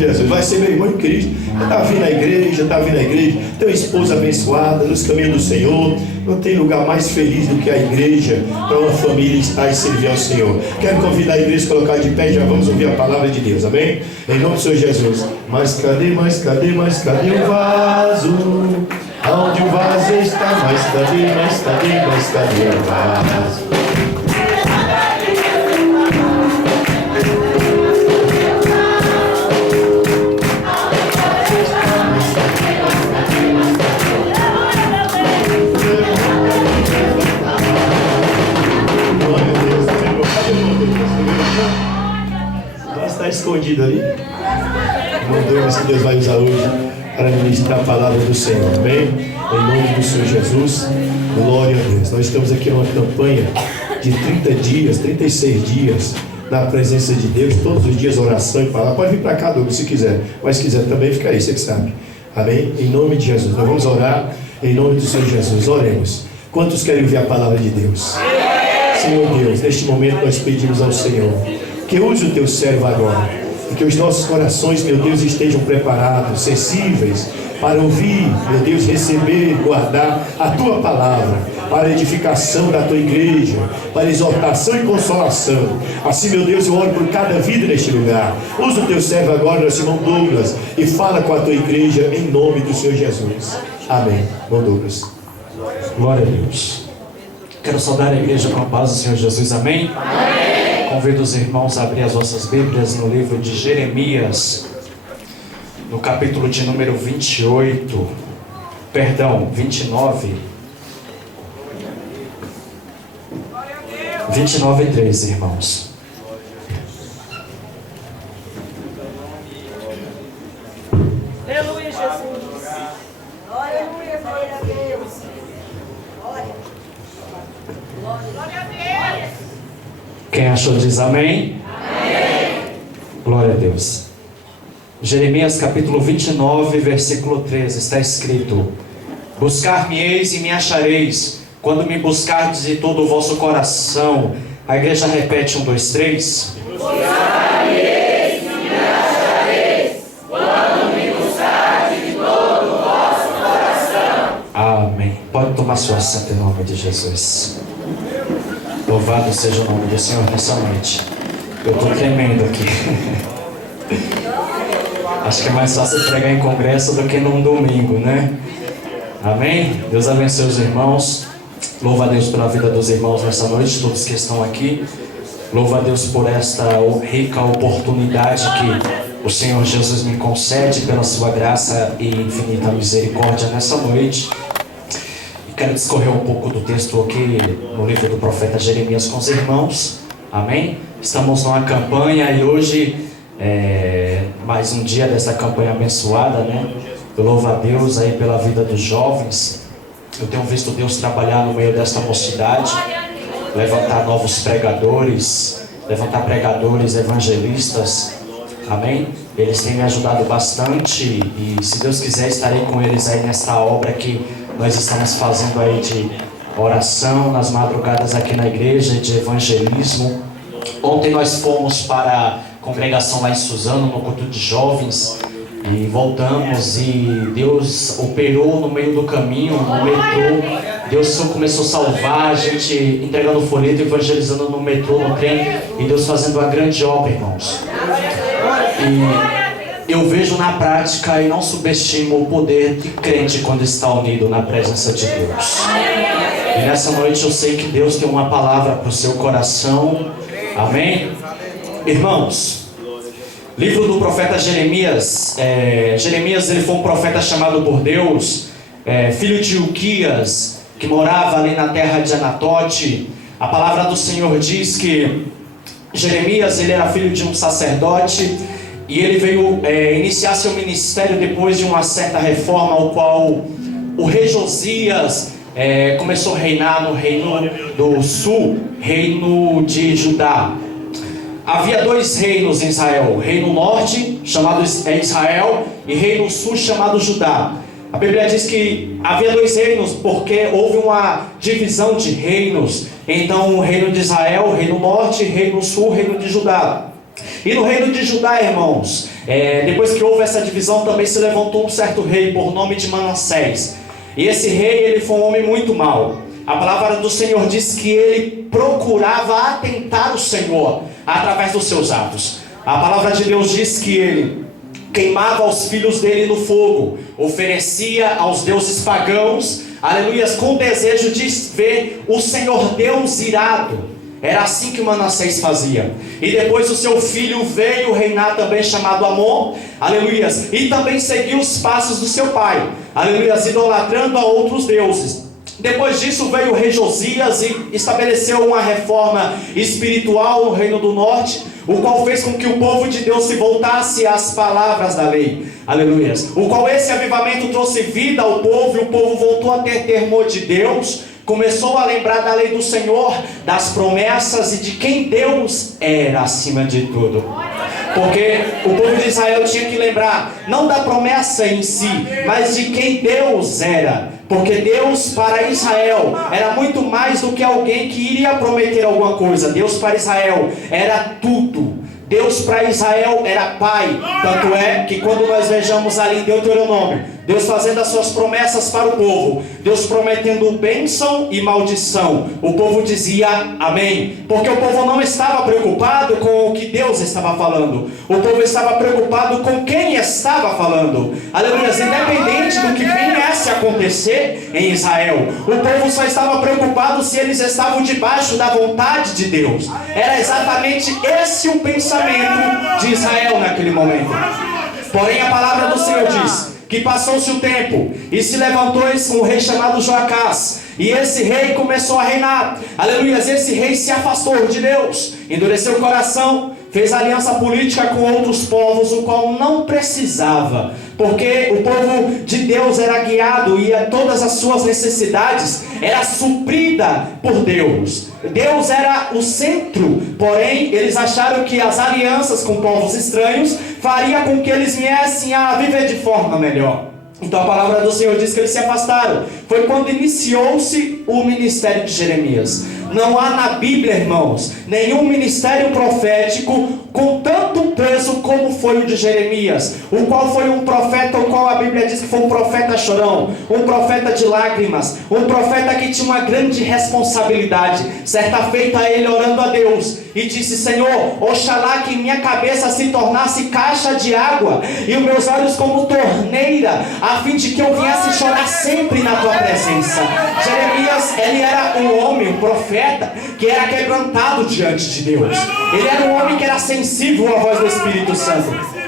de Jesus. Vai ser meu irmão em Cristo. Está vindo à igreja, tem uma esposa abençoada nos caminhos do Senhor. Não tem lugar mais feliz do que a igreja para uma família estar e servir ao Senhor. Quero convidar a igreja a colocar de pé e já vamos ouvir a palavra de Deus, amém? Em nome do Senhor Jesus. Mas cadê o vaso? Aonde o vaso está? Mas cadê o vaso? Está escondido ali. Mandamos que Deus vai usar hoje para ministrar a palavra do Senhor, amém? Em nome do Senhor Jesus, glória a Deus. Nós estamos aqui numa campanha de 30 dias, 36 dias na presença de Deus, todos os dias oração e palavra. Pode vir para cá, Douglas, se quiser, mas se quiser também fica aí, você que sabe, amém? Em nome de Jesus, nós vamos orar em nome do Senhor Jesus. Oremos. Quantos querem ouvir a palavra de Deus? Senhor Deus, neste momento nós pedimos ao Senhor que use o teu servo agora, e que os nossos corações, meu Deus, estejam preparados, sensíveis, para ouvir, meu Deus, receber, guardar a tua palavra, para a edificação da tua igreja, para exortação e consolação. Assim, meu Deus, eu oro por cada vida neste lugar. Usa o teu servo agora, nosso irmão Douglas, e fala com a tua igreja em nome do Senhor Jesus. Amém. Irmão Douglas. Glória a Deus. Quero saudar a igreja com a paz do Senhor Jesus. Amém? Amém. Convido os irmãos a abrir as vossas Bíblias no livro de Jeremias, no capítulo de número 29. 29:13, irmãos. Aleluia, Jesus. Aleluia, glória a Deus. Glória a Deus. Quem achou diz amém? Amém. Glória a Deus. Jeremias capítulo 29, versículo 13, está escrito: buscar-me-eis e me achareis, quando me buscardes de todo o vosso coração. A igreja repete 1, 2, 3. Buscar-me-eis e me achareis, quando me buscardes de todo o vosso coração. Amém. Pode tomar sua santa em nome de Jesus. Louvado seja o nome do Senhor nessa noite. Eu estou tremendo aqui. Acho que é mais fácil pregar em congresso do que num domingo, né? Amém? Deus abençoe os irmãos. Louva a Deus pela vida dos irmãos nessa noite, todos que estão aqui. Louva a Deus por esta rica oportunidade que o Senhor Jesus me concede pela sua graça e infinita misericórdia nessa noite. Quero discorrer um pouco do texto aqui no livro do profeta Jeremias com os irmãos. Amém? Estamos numa campanha e hoje mais um dia dessa campanha abençoada, né? Eu louvo a Deus aí pela vida dos jovens. Eu tenho visto Deus trabalhar no meio desta mocidade, levantar novos pregadores, levantar pregadores, evangelistas. Amém? Eles têm me ajudado bastante e, se Deus quiser, estarei com eles aí nessa obra que nós estamos fazendo aí de oração nas madrugadas aqui na igreja, de evangelismo. Ontem nós fomos para a congregação lá em Suzano, no culto de jovens, e voltamos e Deus operou no meio do caminho, no metrô. Deus começou a salvar a gente, entregando folheto, evangelizando no metrô, no trem, e Deus fazendo uma grande obra, irmãos. E eu vejo na prática e não subestimo o poder de crente quando está unido na presença de Deus. E nessa noite eu sei que Deus tem uma palavra para o seu coração. Amém? Irmãos, livro do profeta Jeremias. Jeremias, ele foi um profeta chamado por Deus, filho de Ilquias, que morava ali na terra de Anatote. A palavra do Senhor diz que Jeremias, ele era filho de um sacerdote, e ele veio iniciar seu ministério depois de uma certa reforma, ao qual o rei Josias começou a reinar no reino do sul, reino de Judá. Havia dois reinos em Israel: o reino norte, chamado Israel, e reino sul, chamado Judá. A Bíblia diz que havia dois reinos porque houve uma divisão de reinos. Então o reino de Israel, o reino norte, reino sul, reino de Judá. E no reino de Judá, irmãos, Depois que houve essa divisão, também se levantou um certo rei por nome de Manassés. E esse rei, ele foi um homem muito mau. A palavra do Senhor diz que ele procurava atentar o Senhor através dos seus atos. A palavra de Deus diz que ele queimava os filhos dele no fogo, oferecia aos deuses pagãos, aleluias, com o desejo de ver o Senhor Deus irado. Era assim que Manassés fazia. E depois o seu filho veio reinar também, chamado Amon, aleluias, e também seguiu os passos do seu pai, aleluias, idolatrando a outros deuses. Depois disso veio o rei Josias e estabeleceu uma reforma espiritual no reino do norte, o qual fez com que o povo de Deus se voltasse às palavras da lei, aleluias, o qual esse avivamento trouxe vida ao povo, e o povo voltou a ter temor de Deus, começou a lembrar da lei do Senhor, das promessas e de quem Deus era acima de tudo. Porque o povo de Israel tinha que lembrar, não da promessa em si, mas de quem Deus era. Porque Deus para Israel era muito mais do que alguém que iria prometer alguma coisa. Deus para Israel era tudo. Deus para Israel era Pai. Tanto é que quando nós vejamos ali em Deuteronômio, Deus fazendo as suas promessas para o povo, Deus prometendo bênção e maldição, o povo dizia amém, porque o povo não estava preocupado com o que Deus estava falando, o povo estava preocupado com quem estava falando, aleluia, independente do que viesse a acontecer em Israel, o povo só estava preocupado se eles estavam debaixo da vontade de Deus. Era exatamente esse o pensamento de Israel naquele momento. Porém a palavra do Senhor diz que passou-se o tempo e se levantou um rei chamado Joacás, e esse rei começou a reinar, aleluia. Esse rei se afastou de Deus, endureceu o coração, fez aliança política com outros povos, o qual não precisava, porque o povo de Deus era guiado e todas as suas necessidades era suprida por Deus. Deus era o centro, porém eles acharam que as alianças com povos estranhos faria com que eles viessem a viver de forma melhor. Então a palavra do Senhor diz que eles se afastaram. Foi quando iniciou-se o ministério de Jeremias. Não há na Bíblia, irmãos, nenhum ministério profético com tanto peso como foi o de Jeremias, o qual foi um profeta, o qual a Bíblia diz que foi um profeta chorão, um profeta de lágrimas, um profeta que tinha uma grande responsabilidade. Certa feita ele orando a Deus e disse: Senhor, oxalá que minha cabeça se tornasse caixa de água e os meus olhos como torneira, a fim de que eu viesse chorar sempre na tua presença. Jeremias, ele era um homem, um profeta que era quebrantado diante de Deus. Ele era um homem que era sensível à voz do Espírito Santo.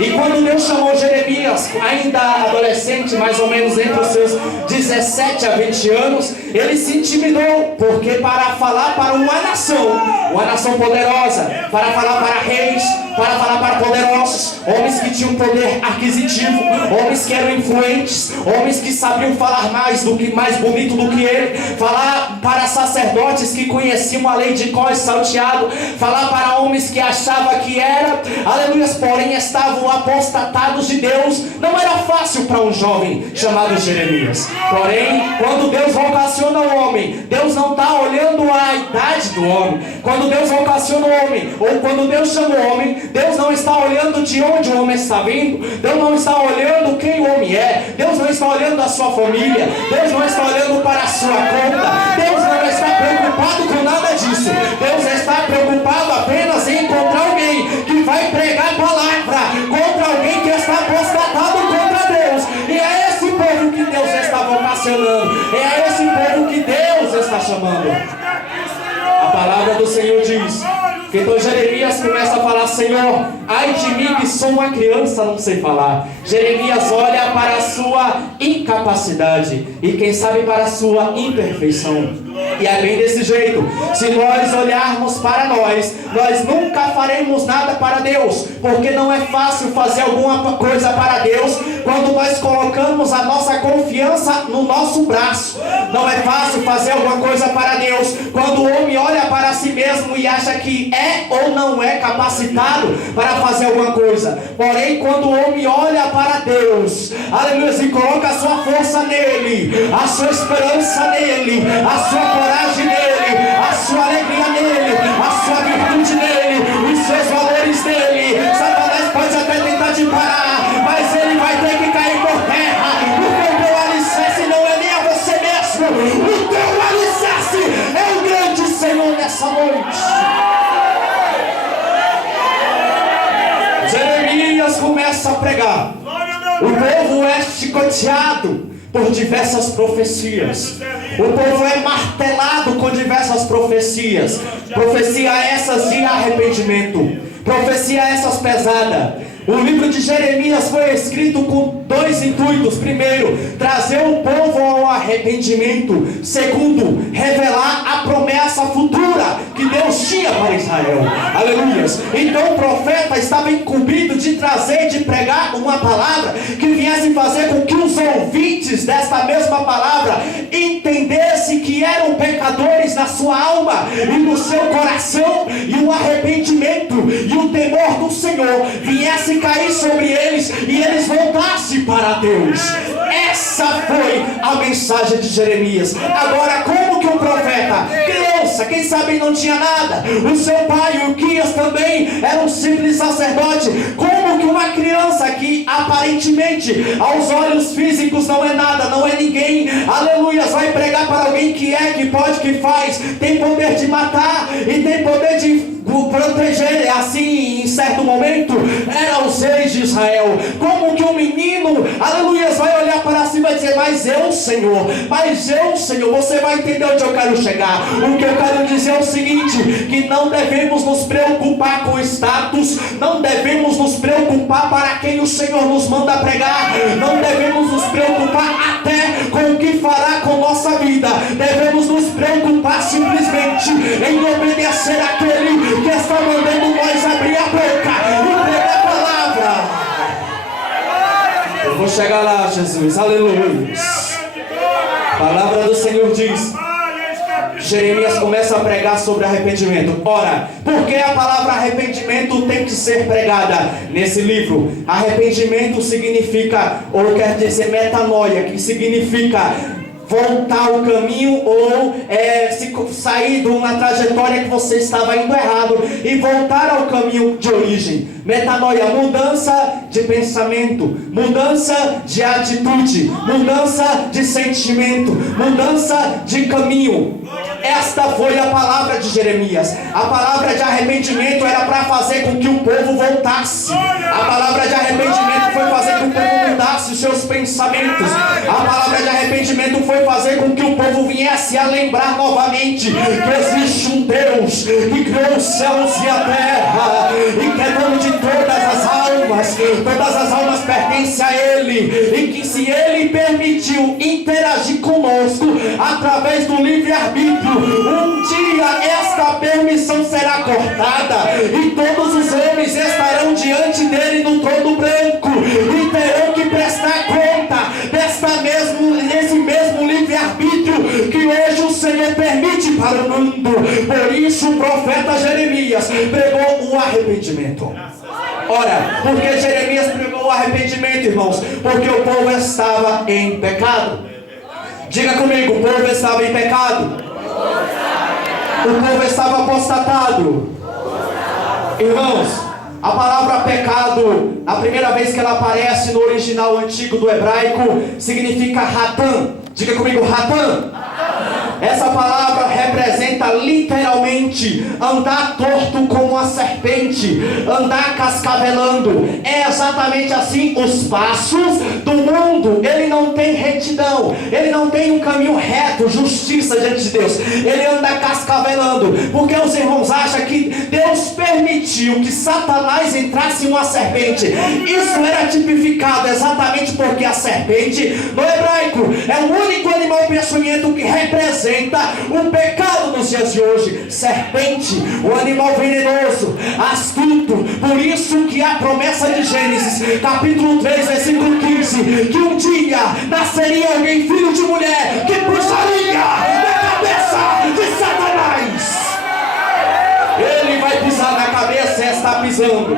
E quando Deus chamou Jeremias, ainda adolescente, mais ou menos entre os seus 17 a 20 anos, ele se intimidou, porque para falar para uma nação poderosa, para falar para reis, para falar para poderosos, homens que tinham poder aquisitivo, homens que eram influentes, homens que sabiam falar mais bonito do que ele, falar para sacerdotes que conheciam a lei de có e salteado, falar para homens que achavam que era, aleluia, porém estavam apostatados de Deus. Não era fácil para um jovem chamado Jeremias. Porém, quando Deus vocaciona o homem, Deus não está olhando a idade do homem. Quando Deus vocaciona o homem, ou quando Deus chama o homem, Deus não está olhando de onde o homem está vindo, Deus não está olhando quem o homem é, Deus não está olhando a sua família, Deus não está olhando para a sua conta, Deus não está preocupado com nada disso. Deus está preocupado apenas em encontrar alguém que vai pregar a palavra contra alguém que está apostatado contra Deus. E é esse povo que Deus está vocacionando, é esse povo que Deus está chamando. A palavra do Senhor diz que então Jeremias começa a falar: Senhor, ai de mim que sou uma criança, não sei falar. Jeremias olha para a sua incapacidade e quem sabe para a sua imperfeição. E é bem desse jeito. Se nós olharmos para nós nunca faremos nada para Deus, porque não é fácil fazer alguma coisa para Deus quando nós colocamos a nossa confiança no nosso braço. Não é fácil fazer alguma coisa para Deus quando o homem olha para si mesmo e acha que é ou não é capacitado para fazer alguma coisa. Porém, quando o homem olha para Deus, aleluia, e coloca a sua força nele, a sua esperança nele, a sua coragem nele, a sua alegria nele, a sua virtude nele, os seus valores nele, Satanás pode até tentar pregar. O povo é chicoteado por diversas profecias. O povo é martelado com diversas profecias. Profecia essas de arrependimento. Profecia essas pesadas. O livro de Jeremias foi escrito com dois intuitos. Primeiro, trazer o povo ao arrependimento. Segundo, revelar a promessa futura que Deus tinha para Israel. Aleluias. Então o profeta estava incumbido de trazer e de pregar uma palavra que viesse fazer com que os ouvintes desta mesma palavra entendessem que eram pecadores na sua alma e no seu coração, e o arrependimento e o temor do Senhor viesse cair sobre eles e eles voltassem para Deus. Essa foi a mensagem de Jeremias. Agora, como que um profeta, criança, quem sabe não tinha nada, o seu pai, Uquias, também era um simples sacerdote, como que uma criança que aparentemente aos olhos físicos não é nada, não é ninguém, aleluia, vai pregar para alguém que é, que pode, que faz, tem poder de matar e tem poder de proteger, assim, em certo momento, eram os reis de Israel? Como que um menino, aleluia, vai olhar para cima e vai dizer, mas eu, Senhor, você vai entender onde eu quero chegar. O que eu quero dizer é o seguinte, que não devemos nos preocupar com status, não devemos nos preocupar para quem o Senhor nos manda pregar, não devemos nos preocupar até com o que fará com nossa vida, devemos nos preocupar simplesmente em obedecer àquele que está mandando nós abrir a boca e pregar a palavra. Eu vou chegar lá, Jesus, aleluia. A palavra do Senhor diz, Jeremias começa a pregar sobre arrependimento. Ora, por que a palavra arrependimento tem que ser pregada nesse livro? Arrependimento significa, ou quer dizer metanoia, que significa voltar o caminho, ou sair de uma trajetória que você estava indo errado e voltar ao caminho de origem. Metanoia, mudança de pensamento, mudança de atitude, mudança de sentimento, mudança de caminho. Esta foi a palavra de Jeremias. A palavra de arrependimento era para fazer com que o povo voltasse. A palavra de arrependimento foi fazer com que o povo mudasse os seus pensamentos. A palavra de arrependimento foi fazer com que o povo viesse a lembrar novamente que existe um Deus que criou os céus e a terra e que é dono de todas as almas pertencem a Ele, e que se Ele permitiu interagir conosco através do livre-arbítrio, um dia esta permissão será cortada e todos os homens estarão diante dele no trono branco e terão que prestar conta desse mesmo livre-arbítrio que hoje o Senhor permite para o mundo. Por isso o profeta Jeremias pregou o arrependimento. Ora, por que Jeremias pregou o arrependimento, irmãos? Porque o povo estava em pecado. Diga comigo, o povo estava em pecado. O povo estava apostatado. Irmãos, a palavra pecado, a primeira vez que ela aparece no original antigo do hebraico, significa Ratã. Diga comigo, Ratã. Essa palavra representa literalmente andar torto como uma serpente, andar cascavelando. É exatamente assim os passos do mundo. Ele não tem retidão, ele não tem um caminho reto, justiça diante de Deus. Ele anda cascavelando, porque os irmãos acham que Deus permitiu que Satanás entrasse em uma serpente. Isso era tipificado exatamente porque a serpente, no hebraico, é o único animal peçonhento que representa o pecado nos dias de hoje. Serpente, o animal venenoso, astuto. Por isso que a promessa de Gênesis, capítulo 3, versículo 15, que um dia nasceria alguém, filho de mulher, que puxaria na cabeça de Satanás. Ele vai pisar na cabeça e está pisando.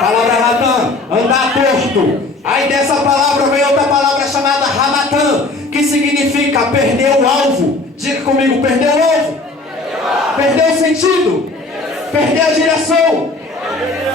Palavra Ratã, andar torto. Aí dessa palavra vem outra palavra chamada Ramatã, que significa perder o alvo. Diga comigo, perder o alvo. Perder o sentido. Perder a direção.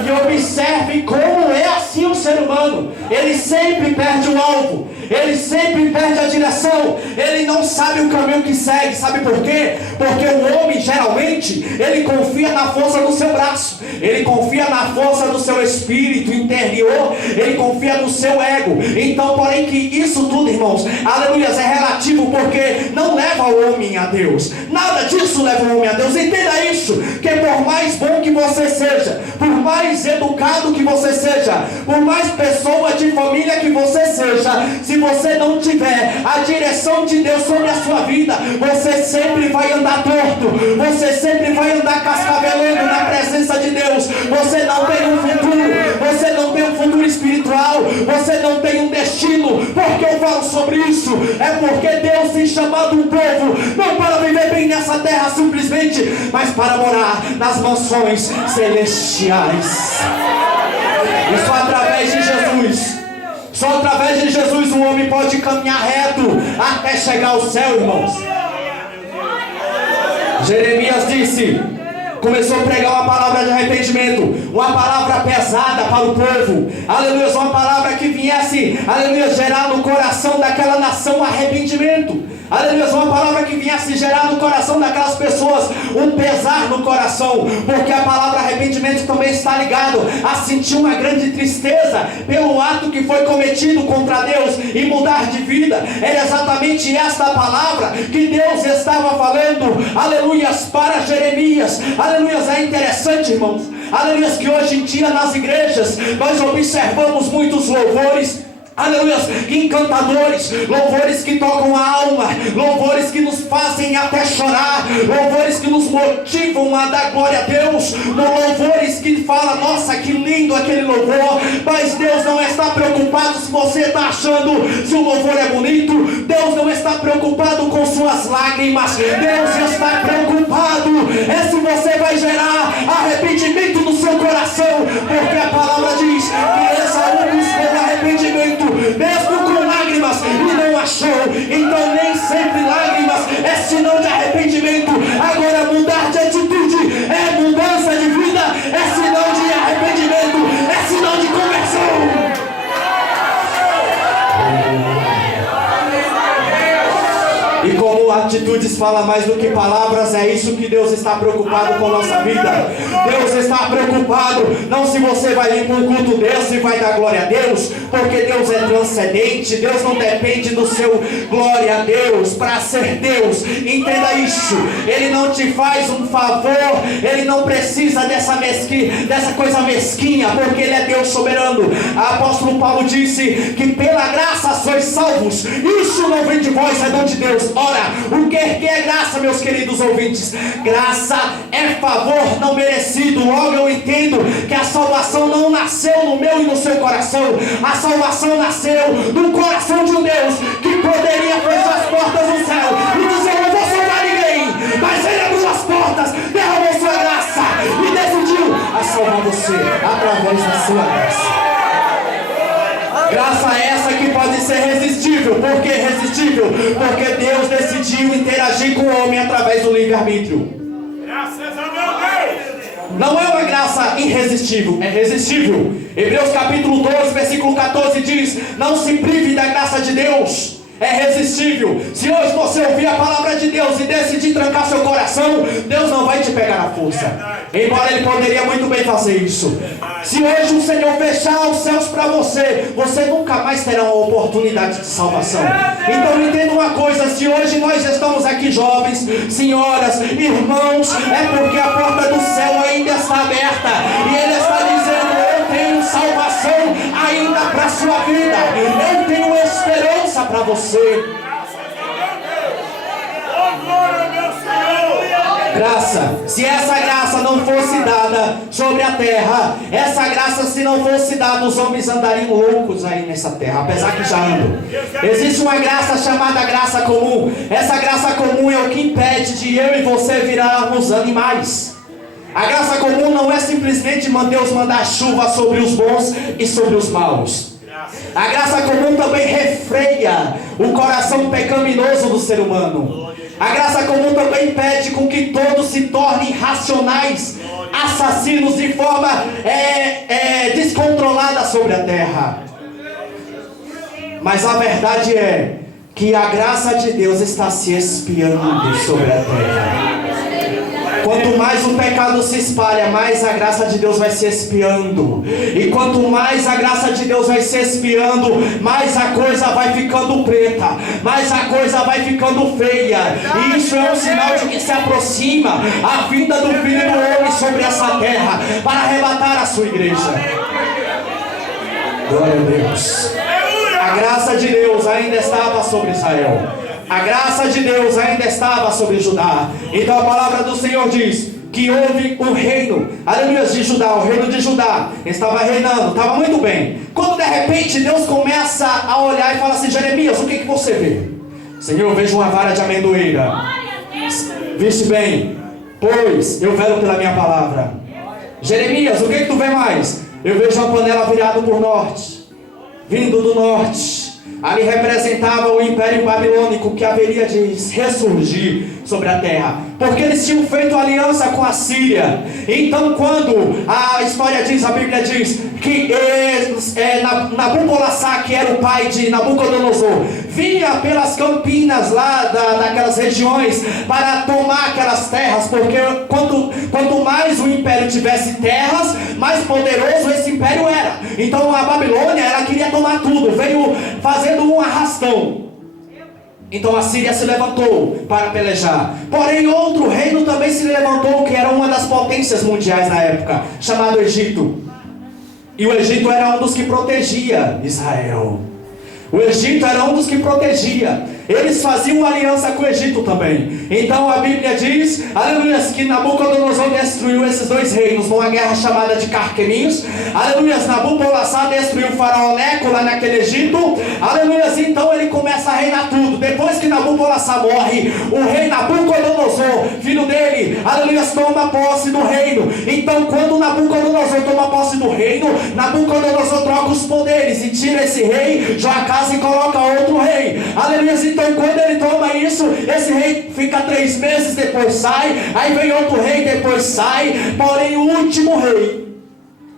E observe como é assim assim o ser humano, ele sempre perde o alvo, ele sempre perde a direção, ele não sabe o caminho que segue. Sabe por quê? Porque o homem geralmente, ele confia na força do seu braço, ele confia na força do seu espírito interior, ele confia no seu ego. Então, porém, que isso tudo, irmãos, aleluias, é relativo, porque não leva o homem a Deus, nada disso leva o homem a Deus. Entenda isso, que por mais bom que você seja, por mais educado que você seja, por mais pessoa de família que você seja, se você não tiver a direção de Deus sobre a sua vida, você sempre vai andar torto, você sempre vai andar cascavelando na presença de Deus. Você não tem um futuro, você não tem um futuro espiritual, você não tem um destino. Por que eu falo sobre isso? É porque Deus tem chamado um povo, não para viver bem nessa terra simplesmente, mas para morar nas mansões celestiais. E só através de Jesus, só através de Jesus o homem pode caminhar reto até chegar ao céu, irmãos. Jeremias disse, começou a pregar uma palavra de arrependimento, uma palavra pesada para o povo, aleluia, uma palavra que viesse, aleluia, gerar no coração daquela nação arrependimento. Aleluia, uma palavra que viesse gerar no coração daquelas pessoas um pesar no coração, porque a palavra arrependimento também está ligado a sentir uma grande tristeza pelo ato que foi cometido contra Deus e mudar de vida. Era exatamente esta palavra que Deus estava falando, aleluia, para Jeremias. Aleluia, é interessante, irmãos, aleluia, que hoje em dia nas igrejas nós observamos muitos louvores, aleluia, encantadores, louvores que tocam a alma, louvores que nos fazem até chorar, louvores que nos motivam a dar glória a Deus, louvores que falam, nossa, que lindo aquele louvor. Mas Deus não está preocupado se você está achando se o louvor é bonito. Deus não está preocupado com suas lágrimas. Deus está preocupado é se você vai gerar arrependimento no seu coração, porque a palavra diz que Esaú buscou arrependimento mesmo com lágrimas e não achou. Então nem sempre lágrimas é sinal de arrependimento. Agora mudar de atitude é mudança de vida, é sinal de arrependimento, é sinal de conversão. E como atitudes falam mais do que palavras, é isso que Deus está preocupado com a nossa vida. Deus está preocupado não se você vai vir para um culto desse e vai dar glória a Deus, porque Deus é transcendente. Deus não depende do seu glória a Deus para ser Deus. Entenda isso. Ele não te faz um favor, Ele não precisa dessa coisa mesquinha, porque Ele é Deus soberano. O apóstolo Paulo disse que pela graça sois salvos. Isso não vem de vós, é dom de Deus. Ora, o que é graça, meus queridos ouvintes? Graça é favor não merecido. Logo eu entendo que a salvação não nasceu no meu e no seu coração. A salvação nasceu no coração de um Deus que poderia fechar as portas do céu e dizer, não vou salvar ninguém, mas Ele abriu as portas, derramou sua graça e decidiu a salvar você através da sua graça. Graça essa que pode ser resistível. Por que resistível? Porque Deus decidiu interagir com o homem através do livre-arbítrio. Graças a Deus! Não é uma graça irresistível, é resistível. Hebreus capítulo 12, versículo 14 diz, não se prive da graça de Deus. É resistível. Se hoje você ouvir a palavra de Deus e decidir trancar seu coração, Deus não vai te pegar na força, embora Ele poderia muito bem fazer isso. Se hoje o Senhor fechar os céus para você, você nunca mais terá uma oportunidade de salvação. Então entenda uma coisa, se hoje nós estamos aqui jovens, senhoras, irmãos, é porque a porta do céu ainda está aberta e Ele está dizendo, eu tenho salvação ainda para a sua vida, eu tenho esperança para você. Graça, se essa graça não fosse dada sobre a terra, essa graça se não fosse dada, os homens andariam loucos aí nessa terra, apesar que já andam. Existe uma graça chamada graça comum. Essa graça comum é o que impede de eu e você virarmos animais. A graça comum não é simplesmente Deus mandar chuva sobre os bons e sobre os maus. A graça comum também refreia o coração pecaminoso do ser humano. A graça comum também impede com que todos se tornem racionais assassinos de forma descontrolada sobre a terra. Mas a verdade é que a graça de Deus está se espiando sobre a terra. Quanto mais o pecado se espalha, mais a graça de Deus vai se espiando. E quanto mais a graça de Deus vai se espiando, mais a coisa vai ficando preta, mais a coisa vai ficando feia. E isso é um sinal de que se aproxima a vinda do Filho do Homem sobre essa terra para arrebatar a sua igreja. Glória a Deus. A graça de Deus ainda estava sobre Israel. A graça de Deus ainda estava sobre Judá. Então a palavra do Senhor diz que houve um reino, aleluia, de Judá. O reino de Judá estava reinando, estava muito bem. Quando de repente Deus começa a olhar e fala assim: Jeremias, o que você vê? Senhor, eu vejo uma vara de amendoeira. Viste bem, pois eu velo pela minha palavra. Jeremias, o que tu vê mais? Eu vejo uma panela virada por norte, vindo do norte. Ali representava o Império Babilônico que haveria de ressurgir sobre a terra, porque eles tinham feito aliança com a Síria. Então quando a história diz, a Bíblia diz que Nabucodonosor, que era o pai de Nabucodonosor, vinha pelas campinas lá daquelas regiões para tomar aquelas terras, porque quanto mais o império tivesse terras, mais poderoso esse império era. Então a Babilônia, ela queria tomar tudo, veio fazendo um arrastão. Então a Síria se levantou para pelejar. Porém outro reino também se levantou, que era uma das potências mundiais na época, chamado Egito. E o Egito era um dos que protegia Israel. O Egito era um dos que protegia. Eles faziam aliança com o Egito também. Então a Bíblia diz, aleluia, que Nabucodonosor destruiu esses dois reinos numa guerra chamada de Carqueminhos. Aleluia, Nabucodonosor destruiu o faraó Neco lá naquele Egito. Aleluia, então ele começa a reinar tudo. Depois que Nabucodonosor morre, o rei Nabucodonosor, filho dele, aleluia, toma posse do reino. Então quando Nabucodonosor toma posse do reino, Nabucodonosor troca os poderes e tira esse rei, joga a casa e coloca outro rei. Aleluia. Então quando ele toma isso, esse rei fica 3 meses, depois sai. Aí vem outro rei, depois sai. Porém o último rei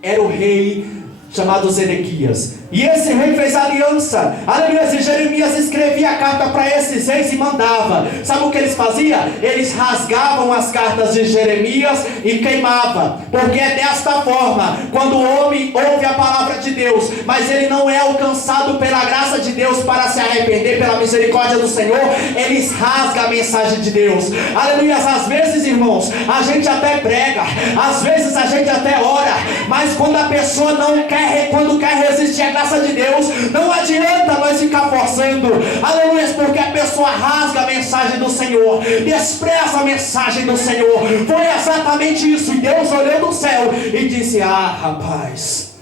era o rei chamado Zedequias. E esse rei fez aliança. Aleluia. E Jeremias escrevia a carta para esses reis e mandava. Sabe o que eles faziam? Eles rasgavam as cartas de Jeremias e queimavam. Porque é desta forma, quando o homem ouve a palavra de Deus, mas ele não é alcançado pela graça de Deus para se arrepender, pela misericórdia do Senhor, eles rasgam a mensagem de Deus. Aleluia. Às vezes, irmãos, a gente até prega, às vezes a gente até ora, mas quando a pessoa não quer, quando quer resistir à graça de Deus, não adianta nós ficar forçando. Aleluia, porque a pessoa rasga a mensagem do Senhor, despreza a mensagem do Senhor. Foi exatamente isso. E Deus olhou do céu e disse: ah, rapaz,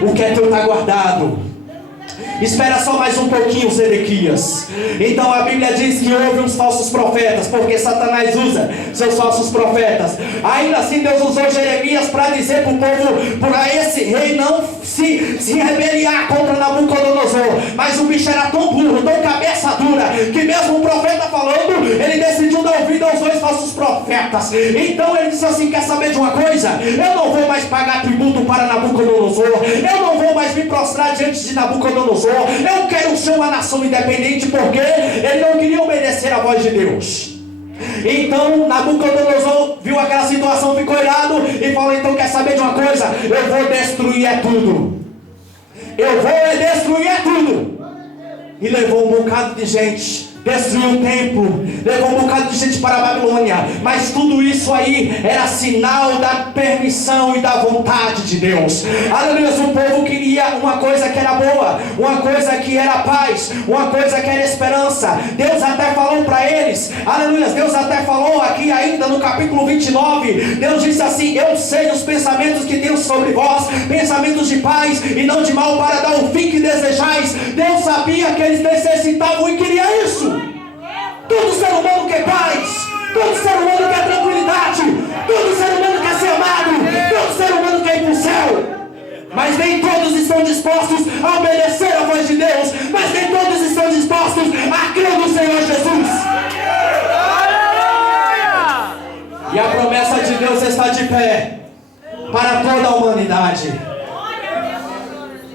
o que é teu está guardado. Espera só mais um pouquinho, Zedequias. Então a Bíblia diz que houve uns falsos profetas, porque Satanás usa seus falsos profetas. Ainda assim Deus usou Jeremias para dizer para o povo, para esse rei não se rebeliar contra Nabucodonosor. Mas o bicho era tão burro, tão cabeça dura, que mesmo o profeta falando, ele decidiu dar ouvido aos 2 falsos profetas. Então ele disse assim: quer saber de uma coisa? Eu não vou mais pagar tributo para Nabucodonosor, eu não vou mais me prostrar diante de Nabucodonosor, eu quero ser uma nação independente, porque ele não queria obedecer à voz de Deus. Então Nabucodonosor viu aquela situação, ficou irado e falou: então quer saber de uma coisa? Eu vou destruir tudo. Eu vou destruir tudo. E levou um bocado de gente, destruiu o templo, levou um bocado de gente para a Babilônia. Mas tudo isso aí era sinal da permissão e da vontade de Deus. Aleluia. O povo queria uma coisa que era boa, uma coisa que era paz, uma coisa que era esperança. Deus até falou para eles, aleluia, Deus até falou aqui ainda no capítulo 29, Deus disse assim: eu sei os pensamentos que tenho sobre vós, pensamentos de paz e não de mal, para dar o fim que desejais. Deus sabia que eles necessitavam e queria isso. Todo ser humano quer paz, todo ser humano quer tranquilidade, todo ser humano quer ser amado, todo ser humano quer ir para o céu. Mas nem todos estão dispostos a obedecer à voz de Deus, mas nem todos estão dispostos a crer no Senhor Jesus. E a promessa de Deus está está de pé para toda a humanidade.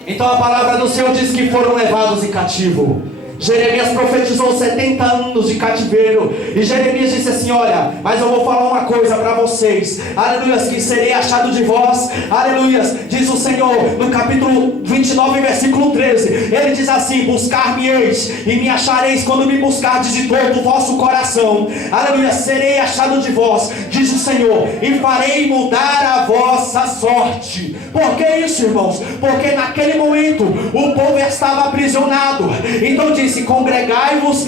Então a palavra do Senhor diz que foram levados em cativo. Jeremias profetizou 70 anos de cativeiro. E Jeremias disse assim: olha, mas eu vou falar uma coisa para vocês. Aleluia, que serei achado de vós. Aleluia, diz o Senhor no capítulo 29, versículo 13. Ele diz assim: buscar-me-eis e me achareis quando me buscardes de todo o vosso coração. Aleluia, serei achado de vós, diz o Senhor, e farei mudar a vossa sorte. Por que isso, irmãos? Porque naquele momento o povo estava aprisionado. Então disse: congregai-vos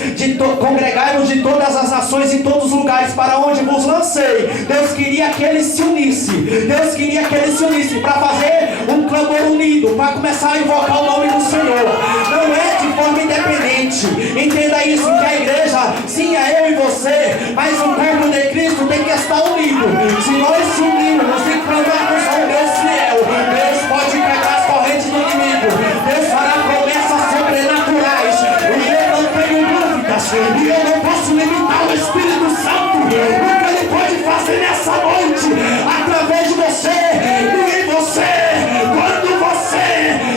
de todas as nações e todos os lugares para onde vos lancei. Deus queria que eles se unissem. Deus queria que eles se unissem para fazer um clamor unido, para começar a invocar o nome do Senhor. Não é de forma independente. Entenda isso, que a igreja, sim, é eu e você, mas o corpo de Cristo tem que estar unido. Se nós se unirmos e clamarmos ao Deus fiel, Deus pode quebrar as correntes do inimigo. Deus fará promessas sobrenaturais. E eu não posso limitar o Espírito Santo. O que Ele pode fazer nessa noite através de você e em você, quando você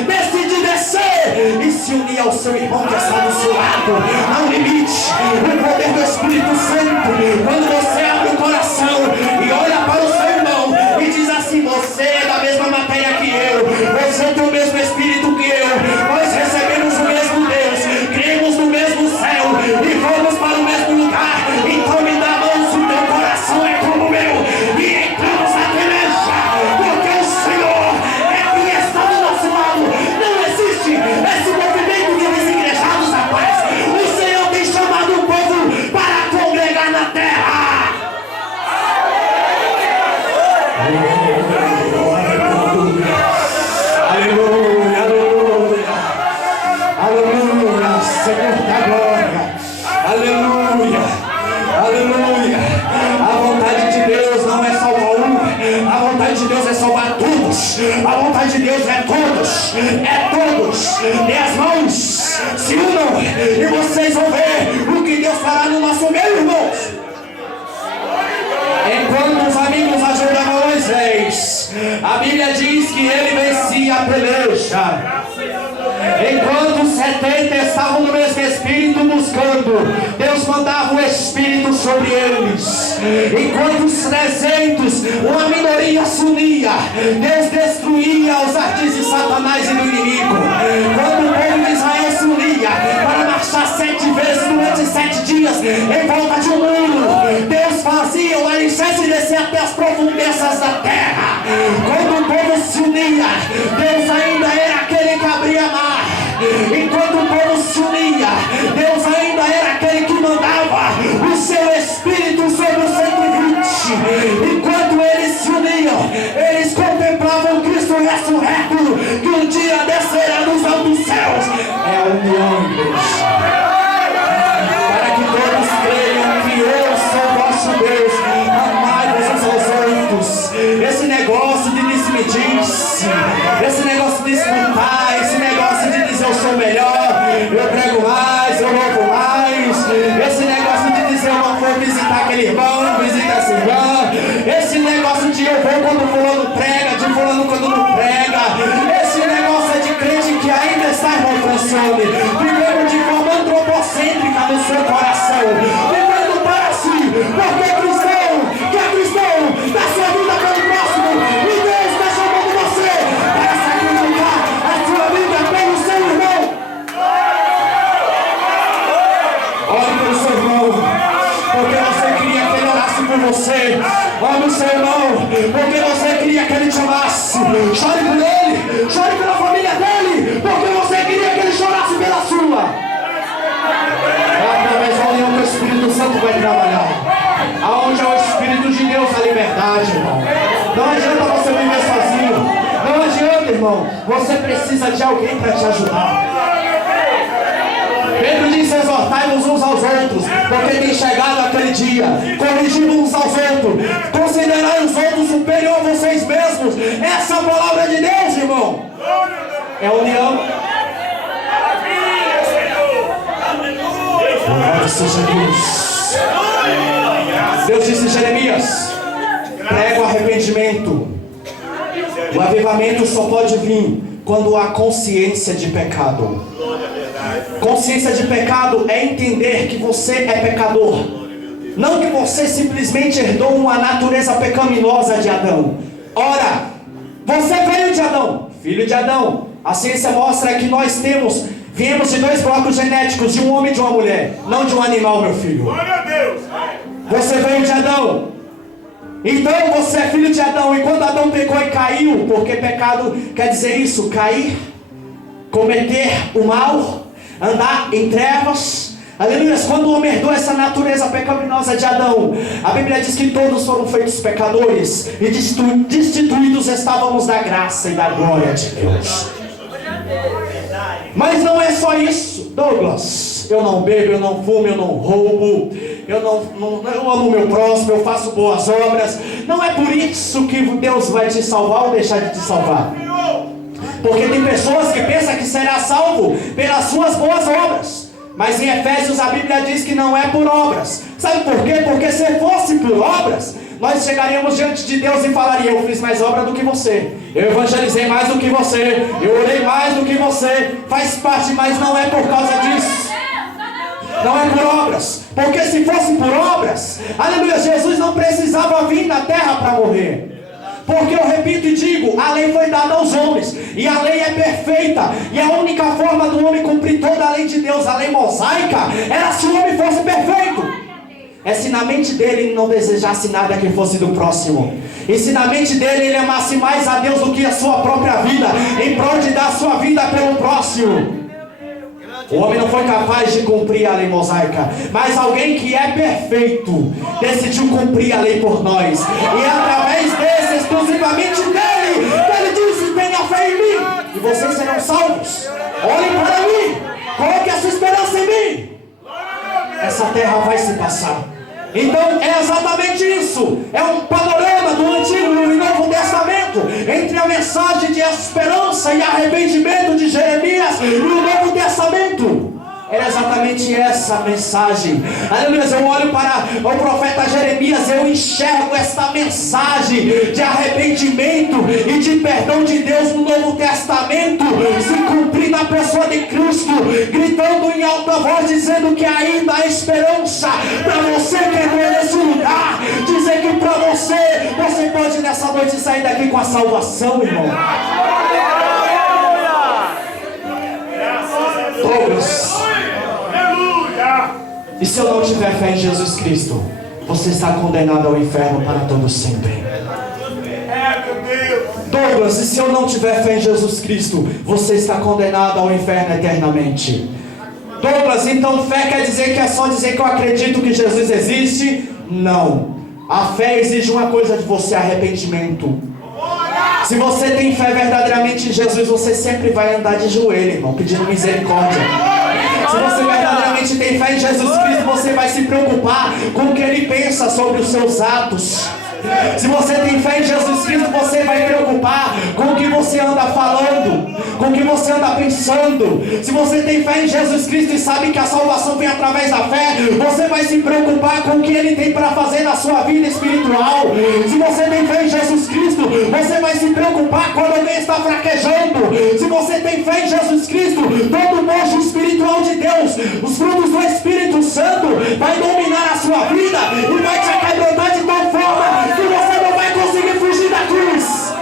decide descer e se unir ao seu irmão que está do seu lado. Não limite o poder do Espírito Santo. Quando você abre o coração e olha para o seu irmão e diz assim: você é da mesma matéria que eu, você tem o mesmo Espírito que eu, nós recebemos o mesmo Deus, cremos no mesmo céu e vamos para o mesmo lugar. Então me dá a mão, se o teu coração é como o meu, e entramos na peleja, porque o Senhor é quem está do nosso lado. Não existe esse movimento de desigrejados, rapaz. O Senhor tem chamado o povo para congregar na terra. Aleluia, aleluia, aleluia, Senhor da glória. Aleluia, aleluia. A vontade de Deus não é salvar um, a vontade de Deus é salvar todos. A vontade de Deus é todos, é todos. Dê as mãos, se unam e vocês vão ver o que Deus fará no nosso meio, irmãos. Enquanto os amigos ajudavam Moisés, a Bíblia diz que ele vencia a peleja. Enquanto os 70 estavam no mesmo Espírito buscando, Deus mandava o Espírito sobre eles. Enquanto os 300, uma minoria se unia, Deus destruía os artes de Satanás e do inimigo. Quando o povo de Israel se unia para marchar 7 vezes durante 7 dias em volta de um muro, Deus fazia o alicerce descer até as profundezas da terra. Quando o povo se unia, Deus ainda era aquele que abria a mar. Enquanto o povo se unia, Deus ainda era aquele que mandava o seu Espírito sobre os 120. Enquanto eles se uniam, eles contemplavam Cristo ressurreto, que um dia descerá nos altos céus. É a união, igreja. Para que todos creiam que eu sou vosso Deus, amai-vos uns aos outros. Esse negócio de disse-me-disse, esse negócio de disputar, esse negócio de dizer eu sou melhor, eu prego mais, eu louvo mais, esse negócio de dizer eu não vou visitar aquele irmão, visita essa irmã, esse negócio de eu vou quando fulano prega, de fulano quando não prega, esse negócio é de crente que ainda está, irmão Francione, vivendo de forma antropocêntrica no seu coração, vivendo para si, porque é cristão, que é cristão, da sua vida pelo próximo, e Deus está chamando você para sacrificar a sua vida pelo seu irmão. Ore pelo seu irmão, porque você queria que ele orasse por você. Ame o seu irmão, porque você queria que ele te amasse. Chore por ele, chore pela família dele, porque você queria que ele chorasse pela sua. É através da união que o Espírito Santo vai trabalhar. Aonde é o Espírito de Deus, a liberdade, irmão. Não adianta você viver sozinho. Não adianta, irmão. Você precisa de alguém para te ajudar. Pedro disse: exortai-vos uns aos outros, porque tem chegado aquele dia. Corrigindo uns aos outros, considerai os outros superior a vocês mesmos. Essa é a palavra de Deus, irmão. É união. Louvado seja Deus. Deus disse em Jeremias: prego arrependimento. O avivamento só pode vir quando há consciência de pecado. Consciência de pecado é entender que você é pecador. Não que você simplesmente herdou uma natureza pecaminosa de Adão. Ora, você veio de Adão, filho de Adão. A ciência mostra que nós viemos de 2 blocos genéticos, de um homem e de uma mulher, não de um animal, meu filho. Glória a Deus. Você veio de Adão. Então você é filho de Adão. E quando Adão pecou e caiu, porque pecado quer dizer isso, cair, cometer o mal, andar em trevas. Aleluia. Quando o homem herdou essa natureza pecaminosa de Adão, a Bíblia diz que todos foram feitos pecadores e destituídos estávamos da graça e da glória de Deus. Mas não é só isso, Douglas. Eu não bebo, eu não fumo, eu não roubo, eu amo o meu próximo, eu faço boas obras. Não é por isso que Deus vai te salvar ou deixar de te salvar. Porque tem pessoas que pensam que será salvo pelas suas boas obras. Mas em Efésios a Bíblia diz que não é por obras. Sabe por quê? Porque se fosse por obras, nós chegaríamos diante de Deus e falaríamos: eu fiz mais obra do que você, eu evangelizei mais do que você, eu orei mais do que você. Faz parte, mas não é por causa disso. Não é por obras. Porque se fosse por obras, aleluia, Jesus não precisava vir na terra para morrer. Porque eu repito e digo, a lei foi dada aos homens, e a lei é perfeita, e a única forma do homem cumprir toda a lei de Deus, a lei mosaica, era se o homem fosse perfeito. É se na mente dele ele não desejasse nada que fosse do próximo, e se na mente dele ele amasse mais a Deus do que a sua própria vida, em prol de dar a sua vida pelo próximo. O homem não foi capaz de cumprir a lei mosaica, mas alguém que é perfeito decidiu cumprir a lei por nós, e é através desse, exclusivamente dele, que ele disse: tenha fé em mim e vocês serão salvos. Olhem para mim, coloque a sua esperança em mim. Essa terra vai se passar. Então é exatamente isso. É um panorama do Antigo e Novo Testamento, entre a mensagem de esperança e arrependimento de Jeremias e o Novo Testamento. Era exatamente essa mensagem. Aleluia. Eu olho para o profeta Jeremias, eu enxergo esta mensagem de arrependimento e de perdão de Deus no Novo Testamento se cumprir na pessoa de Cristo, gritando em alta voz, dizendo que ainda há esperança para você que é nesse lugar, dizer que para você pode nessa noite sair daqui com a salvação, irmão. Todos. E se eu não tiver fé em Jesus Cristo, você está condenado ao inferno para todo sempre. Douglas, e se eu não tiver fé em Jesus Cristo, você está condenado ao inferno eternamente. Douglas, então fé quer dizer que é só dizer que eu acredito que Jesus existe? Não. A fé exige uma coisa de você: arrependimento. Se você tem fé verdadeiramente em Jesus, você sempre vai andar de joelho, irmão, pedindo misericórdia. Se você verdadeiramente tem fé em Jesus Cristo, você vai se preocupar com o que Ele pensa sobre os seus atos. Se você tem fé em Jesus Cristo, você vai preocupar com o que você anda falando, com o que você anda pensando. Se você tem fé em Jesus Cristo e sabe que a salvação vem através da fé, você vai se preocupar com o que Ele tem para fazer na sua vida espiritual. Se você tem fé em Jesus Cristo, você vai se preocupar quando alguém está fraquejando. Se você tem fé em Jesus Cristo, todo o mojo espiritual de Deus, os frutos do Espírito Santo, vai dominar a sua vida e vai te aquebrantar de tal forma que você não vai conseguir fugir da cruz.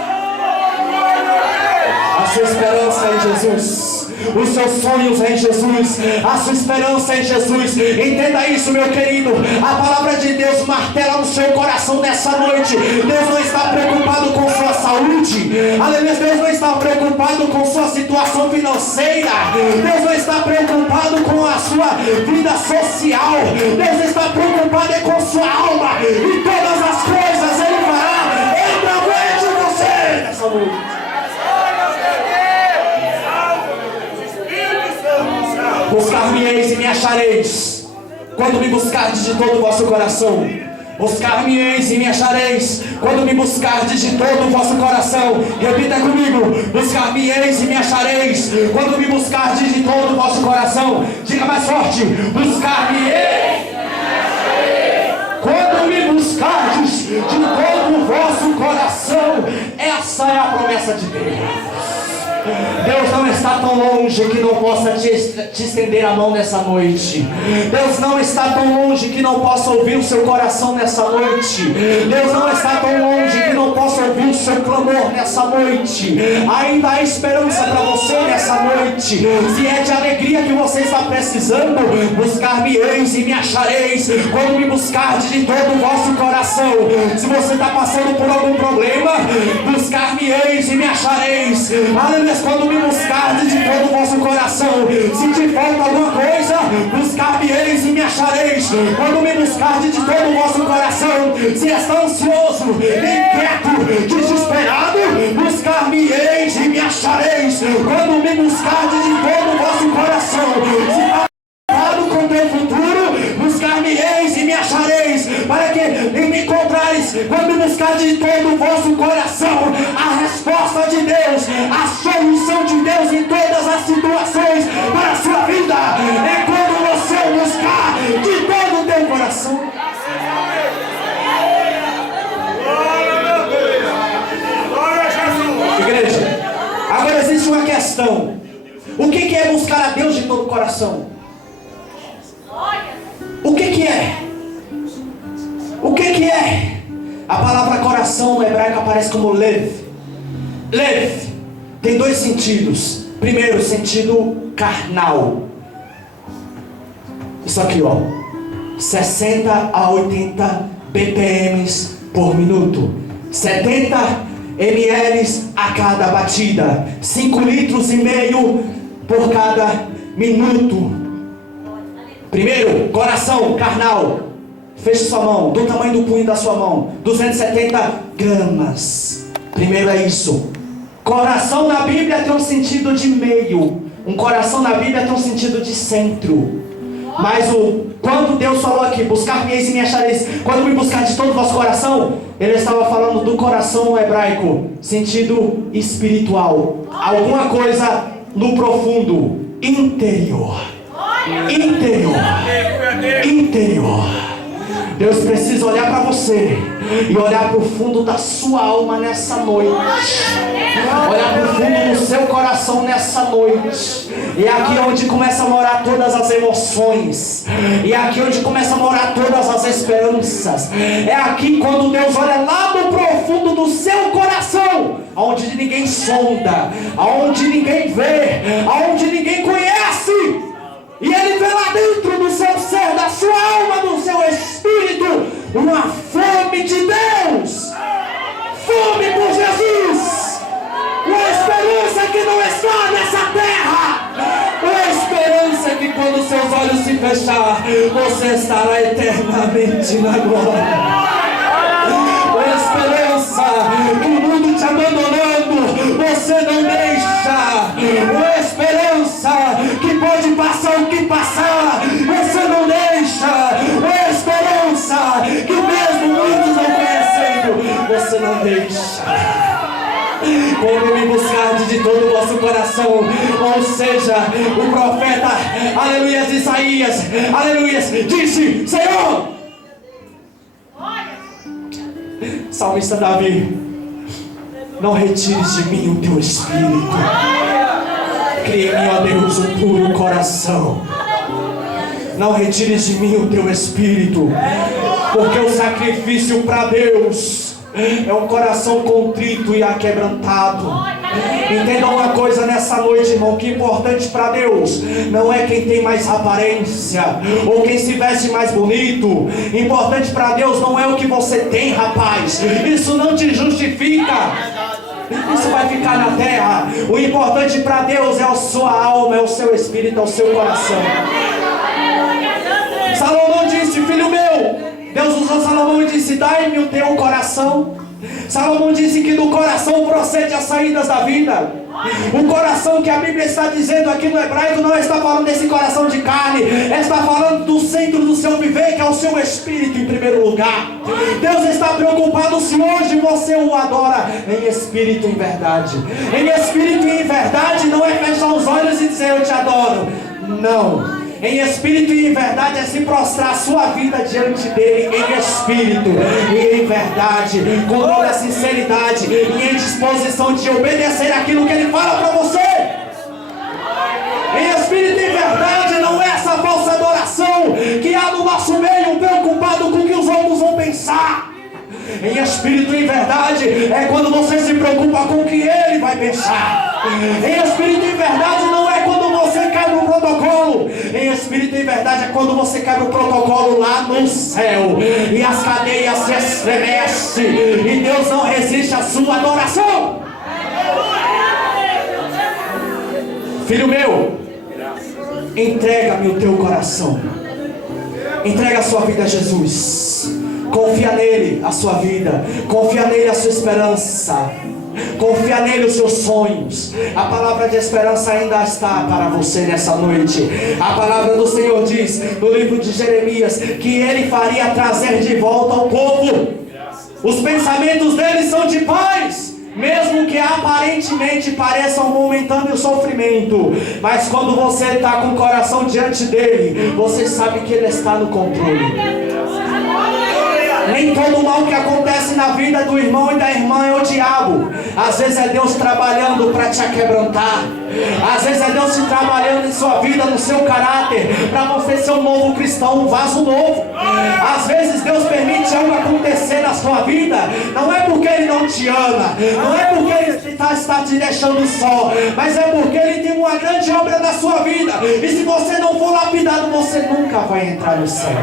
A sua esperança é em Jesus, os seus sonhos é em Jesus, a sua esperança é em Jesus. Entenda isso, meu querido. A palavra de Deus martela no seu coração nessa noite. Deus não está preocupado com sua saúde, aleluia. Deus não está preocupado com sua situação financeira, Deus não está preocupado com a sua vida social. Deus está preocupado com sua alma, e todas as coisas Ele fará através de você nessa noite. Buscar-me-eis e me achareis, quando me buscardes de todo o vosso coração. Buscar-me-eis e me achareis, quando me buscardes de todo o vosso coração. Repita comigo: buscar-me-eis e me achareis, quando me buscardes de todo o vosso coração. Diga mais forte: buscar-me-eis e me achareis, quando me buscardes de todo o vosso Essa é a promessa de Deus. Deus não está tão longe que não possa te estender a mão nessa noite. Deus não está tão longe que não possa ouvir o seu coração nessa noite. Deus não está tão longe que não possa ouvir o seu clamor nessa noite. Ainda há esperança para você nessa noite. Se é de alegria que você está precisando, buscar-me-eis e me achareis quando me buscardes de todo o vosso coração. Se você está passando por algum problema, buscar-me-eis e me achareis. Aleluia. Quando me buscardes de todo o vosso coração. Se te falta alguma coisa, buscar-me-eis e me achareis. Quando me buscardes de todo o vosso coração. Se está ansioso, inquieto, desesperado, buscar-me-eis e me achareis. Quando me buscardes de todo o vosso coração. Se está preocupado com o teu futuro, buscar-me-eis e me achareis. Para que me encontrares, quando me buscardes de todo o vosso coração, a resposta de Deus, a solução de Deus em todas as situações para a sua vida, é quando você buscar de todo o teu coração. Igreja, agora existe uma questão. O que é buscar a Deus de todo o coração? O que é? O que é? A palavra coração no hebraico aparece como lev. Lev tem dois sentidos. Primeiro, sentido carnal. Isso aqui, ó. 60 a 80 BPMs por minuto. 70 ml a cada batida. 5,5 litros por cada minuto. Primeiro, coração carnal. Feche sua mão, do tamanho do punho da sua mão. 270 gramas. Primeiro é isso. Coração na Bíblia tem um sentido de meio. Um coração na Bíblia tem um sentido de centro. Mas quando Deus falou aqui, buscar-me-eis e me achareis, quando me buscar de todo o vosso coração, Ele estava falando do coração no hebraico, sentido espiritual. Alguma coisa no profundo, interior. Interior. Deus precisa olhar para você e olhar para o fundo da sua alma nessa noite. Olhar para o fundo do seu coração nessa noite. E é aqui onde começa a morar todas as emoções. E é aqui onde começa a morar todas as esperanças. É aqui quando Deus olha lá no profundo do seu coração, aonde ninguém sonda, aonde ninguém vê, aonde ninguém conhece. E Ele vê lá dentro do seu ser, da sua alma, do seu espírito, uma fome de Deus. Fome por Jesus. Uma esperança que não está nessa terra. Uma esperança que quando seus olhos se fechar, você estará eternamente na glória. Uma esperança que o mundo te abandonando, você não deixa. Uma esperança que pode passar o que passar, você não deixa. Uma esperança que mesmo muitos não conhecendo, você não deixa. Quando me buscardes de todo o vosso coração, ou seja, o profeta, aleluia, Isaías, aleluia, disse: Senhor, salmista Davi, não retires de mim o teu espírito. Cria em mim, ó Deus, um puro coração. Não retires de mim o teu espírito, porque o sacrifício para Deus é um coração contrito e aquebrantado. Entenda uma coisa nessa noite, irmão, que é importante para Deus não é quem tem mais aparência ou quem se veste mais bonito. Importante para Deus não é o que você tem, rapaz. Isso não te justifica. Isso vai ficar na terra. O importante para Deus é a sua alma, é o seu espírito, é o seu coração. Salomão disse: filho meu, Deus usou Salomão e disse: dai-me o teu coração. Salomão disse que do coração procede as saídas da vida. O coração que a Bíblia está dizendo aqui no hebraico não está falando desse coração de carne, está falando do centro do seu viver, que é o seu espírito em primeiro lugar. Deus está preocupado se hoje você o adora em espírito e em verdade. Em espírito e em verdade não é fechar os olhos e dizer: eu te adoro. Não. em espírito e em verdade, é se prostrar sua vida diante dele em espírito e em verdade, com toda a sinceridade e em disposição de obedecer aquilo que ele fala para você. Em espírito e em verdade, não é essa falsa adoração que há no nosso meio, preocupado com o que os outros vão pensar. Em espírito e em verdade é quando você se preocupa com o que ele vai pensar. Em espírito e em verdade não é quando você quebra o protocolo. Em espírito e em verdade é quando você quebra o protocolo lá no céu e as cadeias se estremecem e Deus não resiste à sua adoração. Filho meu, entrega-me o teu coração, entrega a sua vida a Jesus, confia nele a sua vida, confia nele a sua esperança, confia nele os seus sonhos. A palavra de esperança ainda está para você nessa noite. A palavra do Senhor diz no livro de Jeremias que ele faria trazer de volta ao povo. Os pensamentos dele são de paz, mesmo que aparentemente pareçam momentâneo sofrimento, mas quando você está com o coração diante dele, você sabe que ele está no controle. Nem todo mal que acontece na vida do irmão e da irmã é o diabo. Às vezes é Deus trabalhando para te aquebrantar. Às vezes é Deus te trabalhando em sua vida, no seu caráter, para você ser um novo cristão, um vaso novo. Às vezes Deus permite algo acontecer na sua vida, não é porque Ele não te ama, não é porque Ele está te deixando só, mas é porque Ele tem uma grande obra na sua vida. E se você não for lapidado, você nunca vai entrar no céu.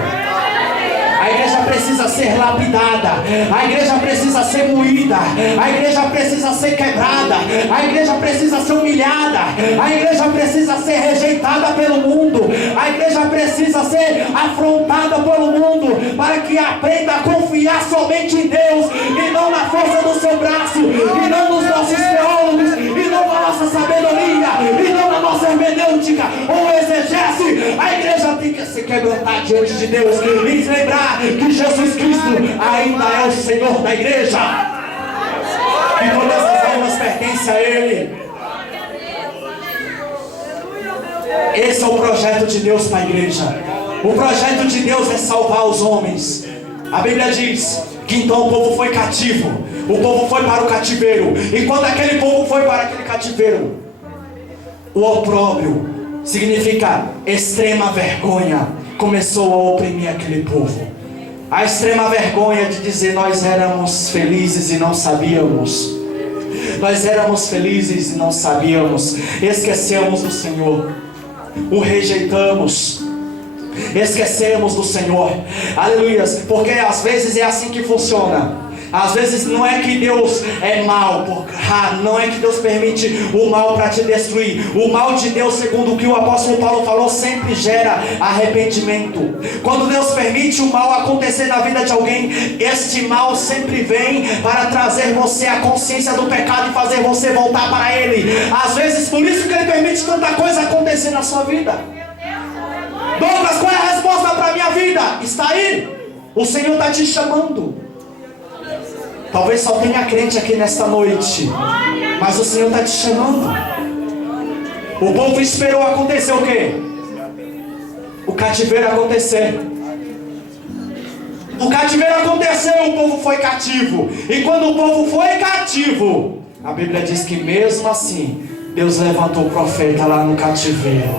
A igreja precisa ser lapidada, a igreja precisa ser moída, a igreja precisa ser quebrada, a igreja precisa ser humilhada, a igreja precisa ser rejeitada pelo mundo, a igreja precisa ser afrontada pelo mundo, para que aprenda a confiar somente em Deus e não na força do seu braço, e não nos nossos teólogos, e não na nossa sabedoria, e não na nossa hermenêutica ou exegese. A igreja tem que se quebrantar diante de Deus e lembrar que Jesus Cristo ainda é o Senhor da igreja, e todas as almas pertencem a Ele. Esse é o projeto de Deus para a igreja. O projeto de Deus é salvar os homens. A Bíblia diz que então o povo foi cativo, o povo foi para o cativeiro, e quando aquele povo foi para aquele cativeiro, o opróbrio significa extrema vergonha, começou a oprimir aquele povo. A extrema vergonha de dizer: nós éramos felizes e não sabíamos. Nós éramos felizes e não sabíamos. Esquecemos do Senhor, o rejeitamos, esquecemos do Senhor. Aleluias. Porque às vezes é assim que funciona. Às vezes não é que Deus é mau, não é que Deus permite o mal para te destruir. O mal de Deus, segundo o que o apóstolo Paulo falou, sempre gera arrependimento. Quando Deus permite o mal acontecer na vida de alguém, este mal sempre vem para trazer você a consciência do pecado e fazer você voltar para Ele. Às vezes por isso que Ele permite tanta coisa acontecer na sua vida. Douglas, qual é a resposta para a minha vida? Está aí. O Senhor está te chamando. Talvez só tenha crente aqui nesta noite, mas o Senhor está te chamando. O povo esperou acontecer o quê? O cativeiro acontecer. O cativeiro aconteceu, o povo foi cativo. E quando o povo foi cativo, a Bíblia diz que mesmo assim Deus levantou o profeta lá no cativeiro.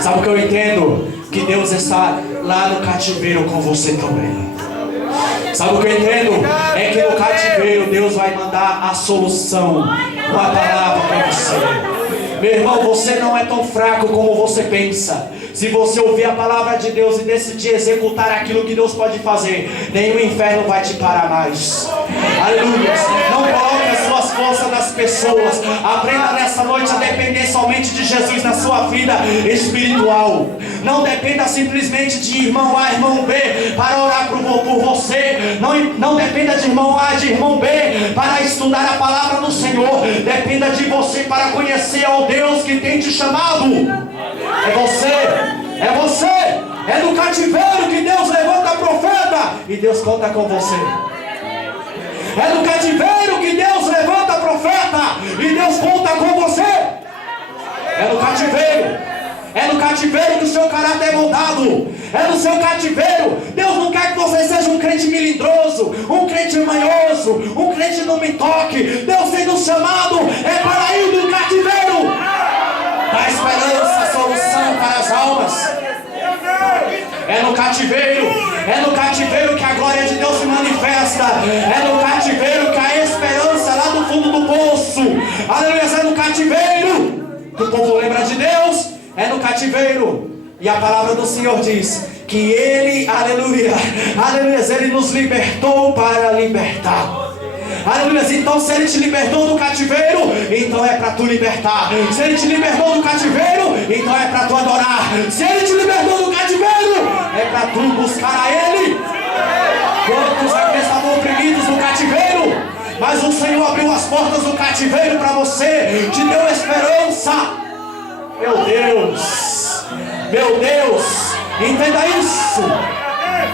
Sabe o que eu entendo? Que Deus está lá no cativeiro com você também. Sabe o que eu entendo? É que no cativeiro Deus vai mandar a solução, uma palavra para você. Meu irmão, você não é tão fraco como você pensa. Se você ouvir a palavra de Deus e decidir executar aquilo que Deus pode fazer, nenhum inferno vai te parar mais. Aleluia. Não coloque as suas forças nas pessoas. Aprenda nessa noite a depender somente de Jesus na sua vida espiritual. Não dependa simplesmente de irmão A, irmão B para orar por você. Não dependa de irmão A, de irmão B para estudar a palavra do Senhor. Dependa de você para conhecer ao Deus que tem te chamado. É você, é você. É no cativeiro que Deus levanta profeta e Deus conta com você. É no cativeiro que Deus levanta profeta e Deus conta com você. É no cativeiro. É no cativeiro que o seu caráter é moldado. É no seu cativeiro. Deus não quer que você seja um crente melindroso, um crente manhoso, um crente não me toque. Deus tem nos chamado é para ir no cativeiro. Dá esperança, solução para as almas. É no cativeiro que a glória de Deus se manifesta. É no cativeiro que a esperança lá do fundo do poço, aleluia, é no cativeiro que o povo lembra de Deus. É no cativeiro. E a palavra do Senhor diz que Ele, aleluia, aleluia, Ele nos libertou para libertar. Aleluia. Então se Ele te libertou do cativeiro, então é para tu libertar. Se Ele te libertou do cativeiro, então é para tu adorar. Se Ele te libertou do cativeiro, é para tu buscar a Ele. Quantos aqui estavam oprimidos no cativeiro, mas o Senhor abriu as portas do cativeiro para você, te deu esperança. Meu Deus, entenda isso.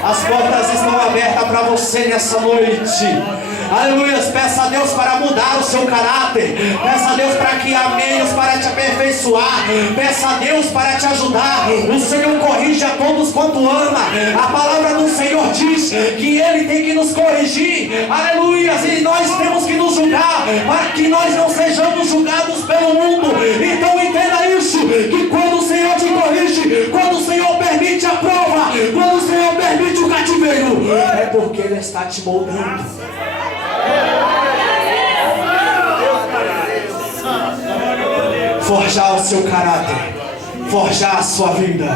As portas estão abertas para você nessa noite. Aleluia. Peça a Deus para mudar o seu caráter. Peça a Deus para criar meios para te aperfeiçoar. Peça a Deus para te ajudar. O Senhor corrige a todos quanto ama. A palavra do Senhor diz que Ele tem que nos corrigir. Aleluia. E nós temos que nos julgar, para que nós não sejamos julgados pelo mundo. Então entenda isso, que quando o Senhor te corrige, quando o Senhor permite a prova, quando o Senhor permite o cativeiro, é porque Ele está te moldando. Forjar o seu caráter, forjar a sua vida.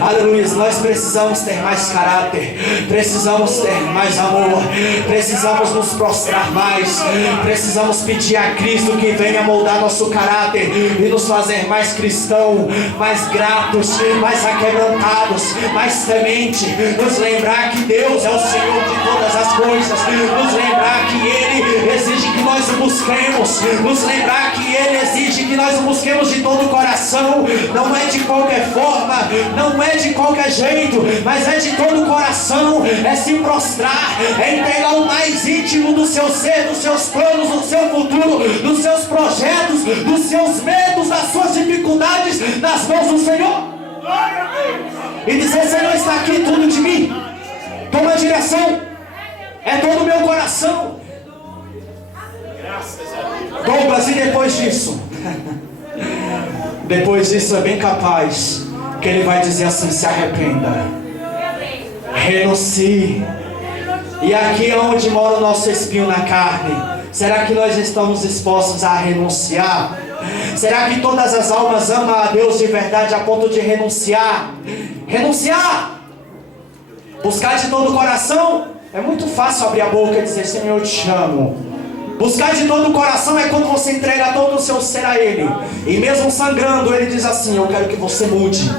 Aleluia. Nós precisamos ter mais caráter, precisamos ter mais amor, precisamos nos prostrar mais, precisamos pedir a Cristo que venha moldar nosso caráter e nos fazer mais cristãos, mais gratos, mais aquebrantados, mais temente. Nos lembrar que Deus é o Senhor de todas as coisas, nos lembrar que Ele exige que nós o busquemos, nos lembrar que Ele exige que nós o busquemos de todo o coração. Não é de qualquer forma, não é de qualquer jeito, mas é de todo o coração. É se prostrar, é entregar o mais íntimo do seu ser, dos seus planos, do seu futuro, dos seus projetos, dos seus medos, das suas dificuldades nas mãos do Senhor e dizer: Senhor, está aqui tudo de mim, toma a direção, é todo o meu coração. Douglas, e depois disso? Depois disso é bem capaz que Ele vai dizer assim: se arrependa, renuncie. E aqui é onde mora o nosso espinho na carne. Será que nós estamos dispostos a renunciar? Será que todas as almas amam a Deus de verdade a ponto de renunciar? Renunciar! Buscar de todo o coração. É muito fácil abrir a boca e dizer: Senhor, eu te amo. Buscar de todo o coração é quando você entrega todo o seu ser a Ele. E mesmo sangrando, Ele diz assim: eu quero que você mude.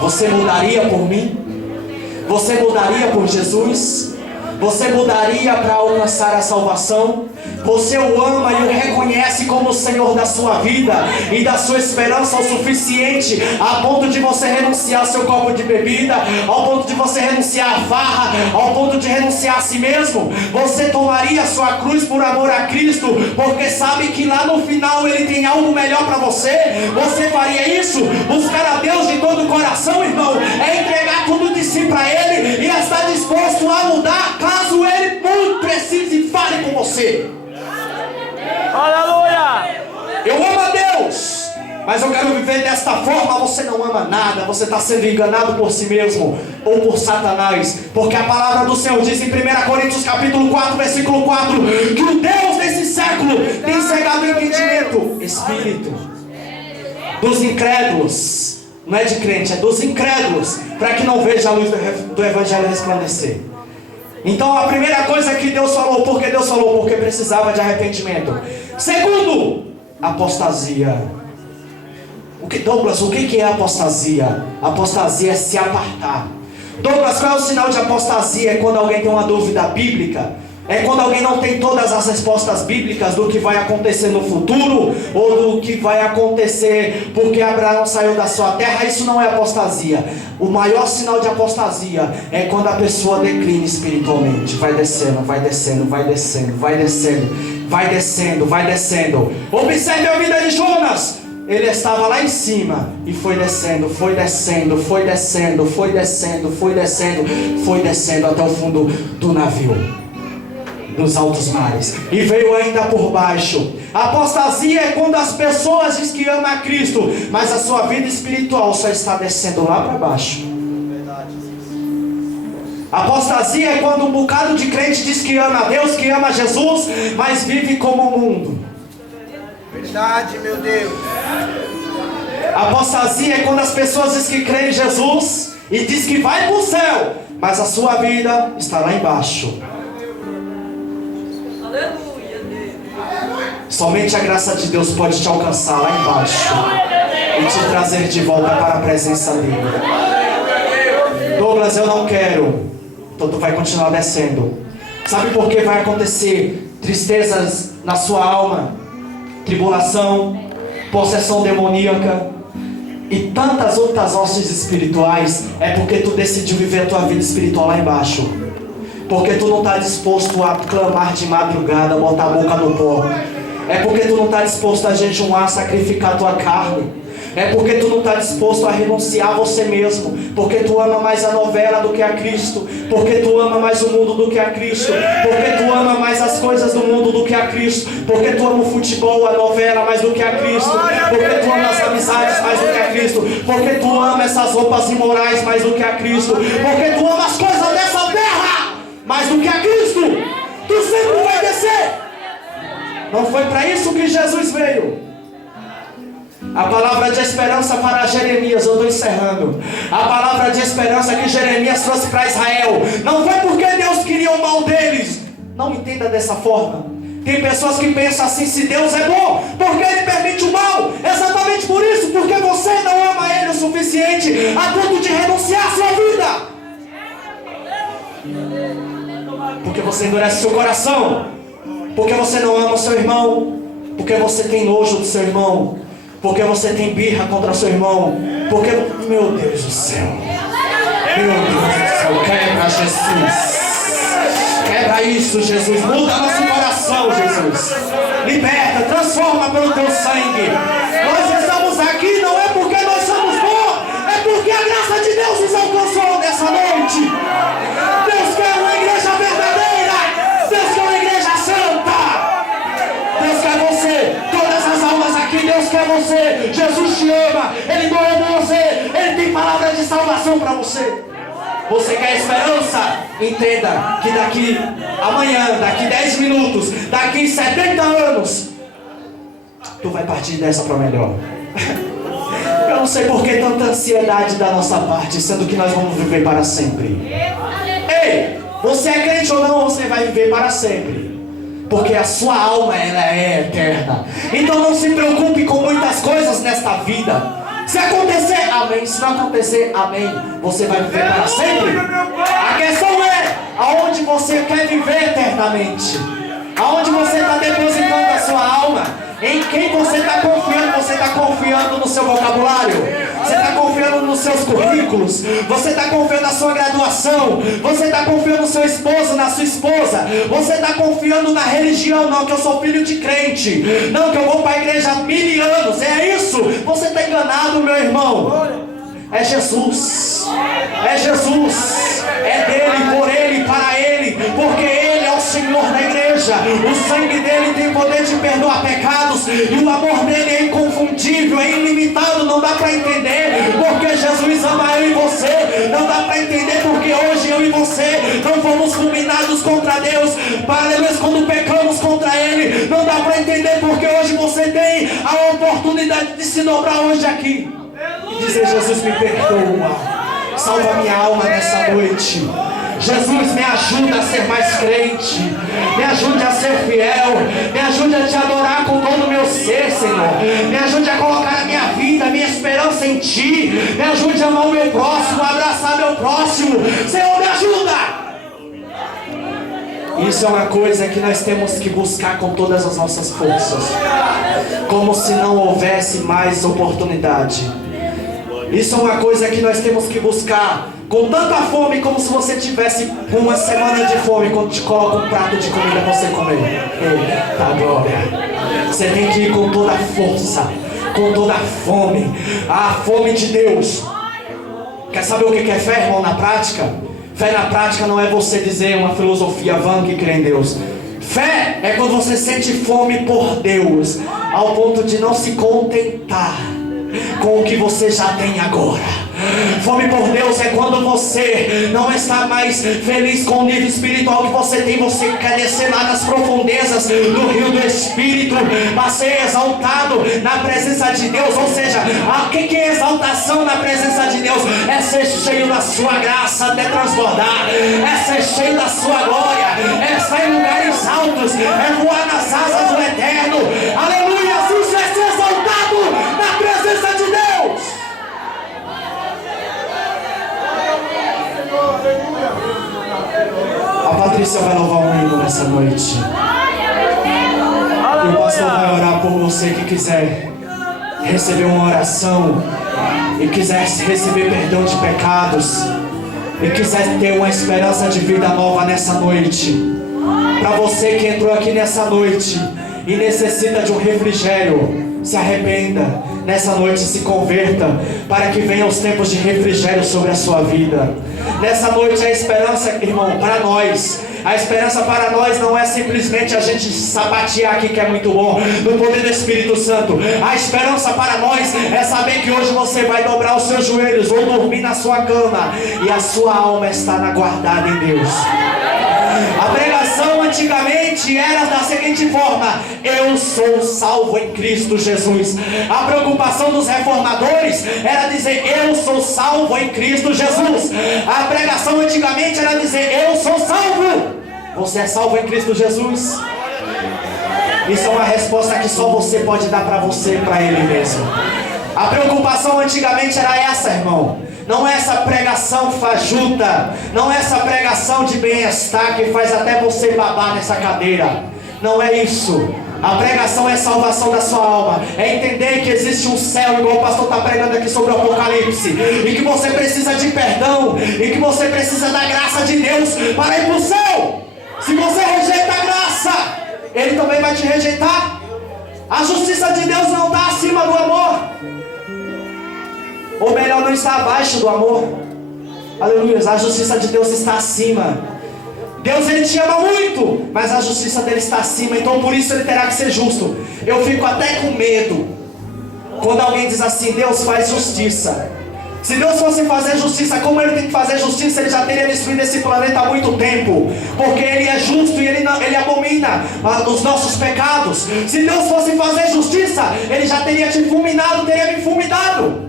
Você mudaria por mim? Você mudaria por Jesus? Você mudaria para alcançar a salvação? Você o ama e o reconhece como o Senhor da sua vida e da sua esperança o suficiente a ponto de você renunciar ao seu copo de bebida, ao ponto de você renunciar à farra, ao ponto de renunciar a si mesmo? Você tomaria a sua cruz por amor a Cristo, porque sabe que lá no final Ele tem algo melhor para você? Você faria isso? Buscar a Deus de todo o coração, irmão, é entregar tudo de si para Ele e estar disposto a mudar caso Ele muito precise e fale com você. Aleluia! Eu amo a Deus, mas eu quero viver desta forma. Você não ama nada, você está sendo enganado por si mesmo ou por Satanás, porque a palavra do Senhor diz em 1 Coríntios capítulo 4, versículo 4, que o Deus desse século tem cegado o entendimento, espírito dos incrédulos, não é de crente, é dos incrédulos, para que não veja a luz do Evangelho resplandecer. Então a primeira coisa que Deus falou, porque Deus falou? Porque precisava de arrependimento. Segundo, apostasia. Douglas, o que é apostasia? Apostasia é se apartar. Douglas, qual é o sinal de apostasia? É quando alguém tem uma dúvida bíblica. É quando alguém não tem todas as respostas bíblicas do que vai acontecer no futuro, ou do que vai acontecer porque Abraão saiu da sua terra. Isso não é apostasia. O maior sinal de apostasia é quando a pessoa declina espiritualmente. Vai descendo, vai descendo, vai descendo, vai descendo, vai descendo, vai descendo. Observe a vida de Jonas. ele estava lá em cima e foi descendo, foi descendo, foi descendo, foi descendo, foi descendo, foi descendo até o fundo do navio, nos altos mares, e veio ainda por baixo. A apostasia é quando as pessoas dizem que amam a Cristo, mas a sua vida espiritual só está descendo lá para baixo. A apostasia é quando um bocado de crente diz que ama a Deus, que ama Jesus, mas vive como o mundo. Verdade, meu Deus. A apostasia é quando as pessoas dizem que creem em Jesus e diz que vai para o céu, mas a sua vida está lá embaixo. Aleluia, Deus. Somente a graça de Deus pode te alcançar lá embaixo e te trazer de volta para a presença dele. Douglas, eu não quero. Então tu vai continuar descendo. Sabe por que vai acontecer tristezas na sua alma, tribulação, possessão demoníaca e tantas outras hostes espirituais? É porque tu decidiu viver a tua vida espiritual lá embaixo. Porque tu não está disposto a clamar de madrugada, botar a boca no pó. É porque tu não está disposto a jejuar, sacrificar a tua carne. É porque tu não está disposto a renunciar a você mesmo. Porque tu ama mais a novela do que a Cristo. Porque tu ama mais o mundo do que a Cristo. Porque tu ama mais as coisas do mundo do que a Cristo. Porque tu ama o futebol, a novela mais do que a Cristo. Porque tu ama as amizades mais do que a Cristo. Porque tu ama essas roupas imorais mais do que a Cristo. Porque tu ama as coisas dessa terra mais do que a Cristo. Tu sempre vai descer. Não foi para isso que Jesus veio. A palavra de esperança para Jeremias, eu estou encerrando. A palavra de esperança que Jeremias trouxe para Israel não foi porque Deus queria o mal deles. Não entenda dessa forma. Tem pessoas que pensam assim: se Deus é bom, por que Ele permite o mal? Exatamente por isso, porque você não ama Ele o suficiente a ponto de renunciar à sua vida. Porque você endurece seu coração. Porque você não ama o seu irmão. Porque você tem nojo do seu irmão. Porque você tem birra contra seu irmão. Porque, meu Deus do céu, meu Deus do céu, quebra Jesus. Quebra isso, Jesus. Muda nosso coração, Jesus. Liberta, transforma pelo teu sangue. Nós estamos aqui não é porque nós somos bons, é porque a graça de Deus nos alcançou nessa noite. Deus quer uma igreja verdadeira. Deus quer uma igreja santa. Deus quer você. Todas as almas aqui, Deus quer você. Jesus te ama. Ele morreu por você. Ele tem palavras de salvação para você. Você quer esperança? Entenda que daqui amanhã, daqui 10 minutos, daqui 70 anos, tu vai partir dessa para melhor. Eu não sei por que tanta ansiedade da nossa parte, sendo que nós vamos viver para sempre. Ei, você é crente ou não, você vai viver para sempre. Porque a sua alma, ela é eterna. Então não se preocupe com muitas coisas nesta vida. Se acontecer, amém. Se não acontecer, amém. Você vai viver para sempre. A questão é aonde você quer viver eternamente. Aonde você está depositando a sua alma. Em quem você está confiando. Você está confiando no seu vocabulário. Você está confiando nos seus currículos. Você está confiando na sua graduação. Você está confiando no seu esposo, na sua esposa. Você está confiando na religião. Não, que eu sou filho de crente. Não, que eu vou para a igreja há 1000 anos. É isso? Você está enganado, meu irmão. É Jesus. É Jesus. É dele, por ele, para ele. Porque ele é o Senhor da igreja. O sangue dele tem poder de perdoar pecados. E o amor dele é inconfundível, é ilimitado. Não dá para entender porque Jesus ama eu e você. Não dá para entender porque hoje eu e você não fomos fulminados contra Deus. Aleluia, quando pecamos contra ele. Não dá para entender porque hoje você tem a oportunidade de se dobrar hoje aqui e dizer: Jesus, me perdoa, salva minha alma nessa noite. Jesus, me ajuda a ser mais crente. Me ajude a ser fiel. Me ajude a te adorar com todo o meu ser, Senhor. Me ajude a colocar a minha vida, a minha esperança em Ti. Me ajude a amar o meu próximo, a abraçar meu próximo. Senhor, me ajuda. Isso é uma coisa que nós temos que buscar com todas as nossas forças. Como se não houvesse mais oportunidade. Isso é uma coisa que nós temos que buscar com tanta fome, como se você tivesse uma semana de fome quando te coloca um prato de comida para você comer. Eita glória! Você tem que ir com toda a força, com toda a fome de Deus. Quer saber o que é fé, irmão, na prática? Fé na prática não é você dizer uma filosofia vã que crê em Deus. Fé é quando você sente fome por Deus, ao ponto de não se contentar com o que você já tem agora. Fome por Deus é quando você não está mais feliz com o nível espiritual que você tem. Você quer descer lá nas profundezas do rio do Espírito para ser exaltado na presença de Deus. Ou seja, o que é exaltação na presença de Deus? É ser cheio da sua graça até transbordar, é ser cheio da sua glória, é estar em lugares altos, é voar nas asas do Eterno. Aleluia! Isso é ser exaltado na presença de Deus. A Patrícia vai louvar um hino nessa noite. E o pastor vai orar por você que quiser receber uma oração e quiser receber perdão de pecados e quiser ter uma esperança de vida nova nessa noite. Para você que entrou aqui nessa noite e necessita de um refrigério, se arrependa nessa noite, se converta, para que venham os tempos de refrigério sobre a sua vida. Nessa noite a esperança, irmão, para nós, a esperança para nós não é simplesmente a gente sapatear aqui, que é muito bom, no poder do Espírito Santo. A esperança para nós é saber que hoje você vai dobrar os seus joelhos ou dormir na sua cama e a sua alma está guardada em Deus. A pregação antigamente era da seguinte forma: eu sou salvo em Cristo Jesus. A preocupação dos reformadores era dizer: eu sou salvo em Cristo Jesus. A pregação antigamente era dizer: eu sou salvo. Você é salvo em Cristo Jesus? Isso é uma resposta que só você pode dar para você e para Ele mesmo. A preocupação antigamente era essa, irmão. Não é essa pregação fajuta, não é essa pregação de bem-estar que faz até você babar nessa cadeira. Não é isso. A pregação é a salvação da sua alma. É entender que existe um céu, igual o pastor está pregando aqui sobre o Apocalipse, e que você precisa de perdão, e que você precisa da graça de Deus para ir para o céu. Se você rejeita a graça, Ele também vai te rejeitar. A justiça de Deus não está acima do amor, ou melhor, não está abaixo do amor. Aleluia. A justiça de Deus está acima. Deus, Ele te ama muito, mas a justiça dele está acima. Então por isso Ele terá que ser justo. Eu fico até com medo quando alguém diz assim: Deus faz justiça. Se Deus fosse fazer justiça, como Ele tem que fazer justiça, Ele já teria destruído esse planeta há muito tempo, porque Ele é justo e Ele abomina os nossos pecados. Se Deus fosse fazer justiça, Ele já teria te fulminado, teria me fulminado.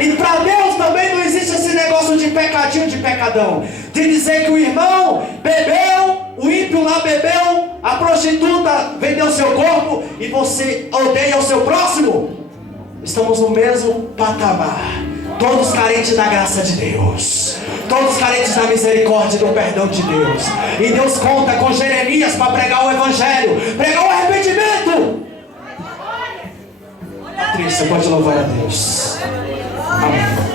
E para Deus também não existe esse negócio de pecadinho, de pecadão, de dizer que o irmão bebeu, o ímpio lá bebeu, a prostituta vendeu seu corpo e você odeia o seu próximo. Estamos no mesmo patamar, todos carentes da graça de Deus, todos carentes da misericórdia e do perdão de Deus. E Deus conta com Jeremias para pregar o evangelho, pregar o arrependimento. Patrícia, pode louvar a Deus. Amém.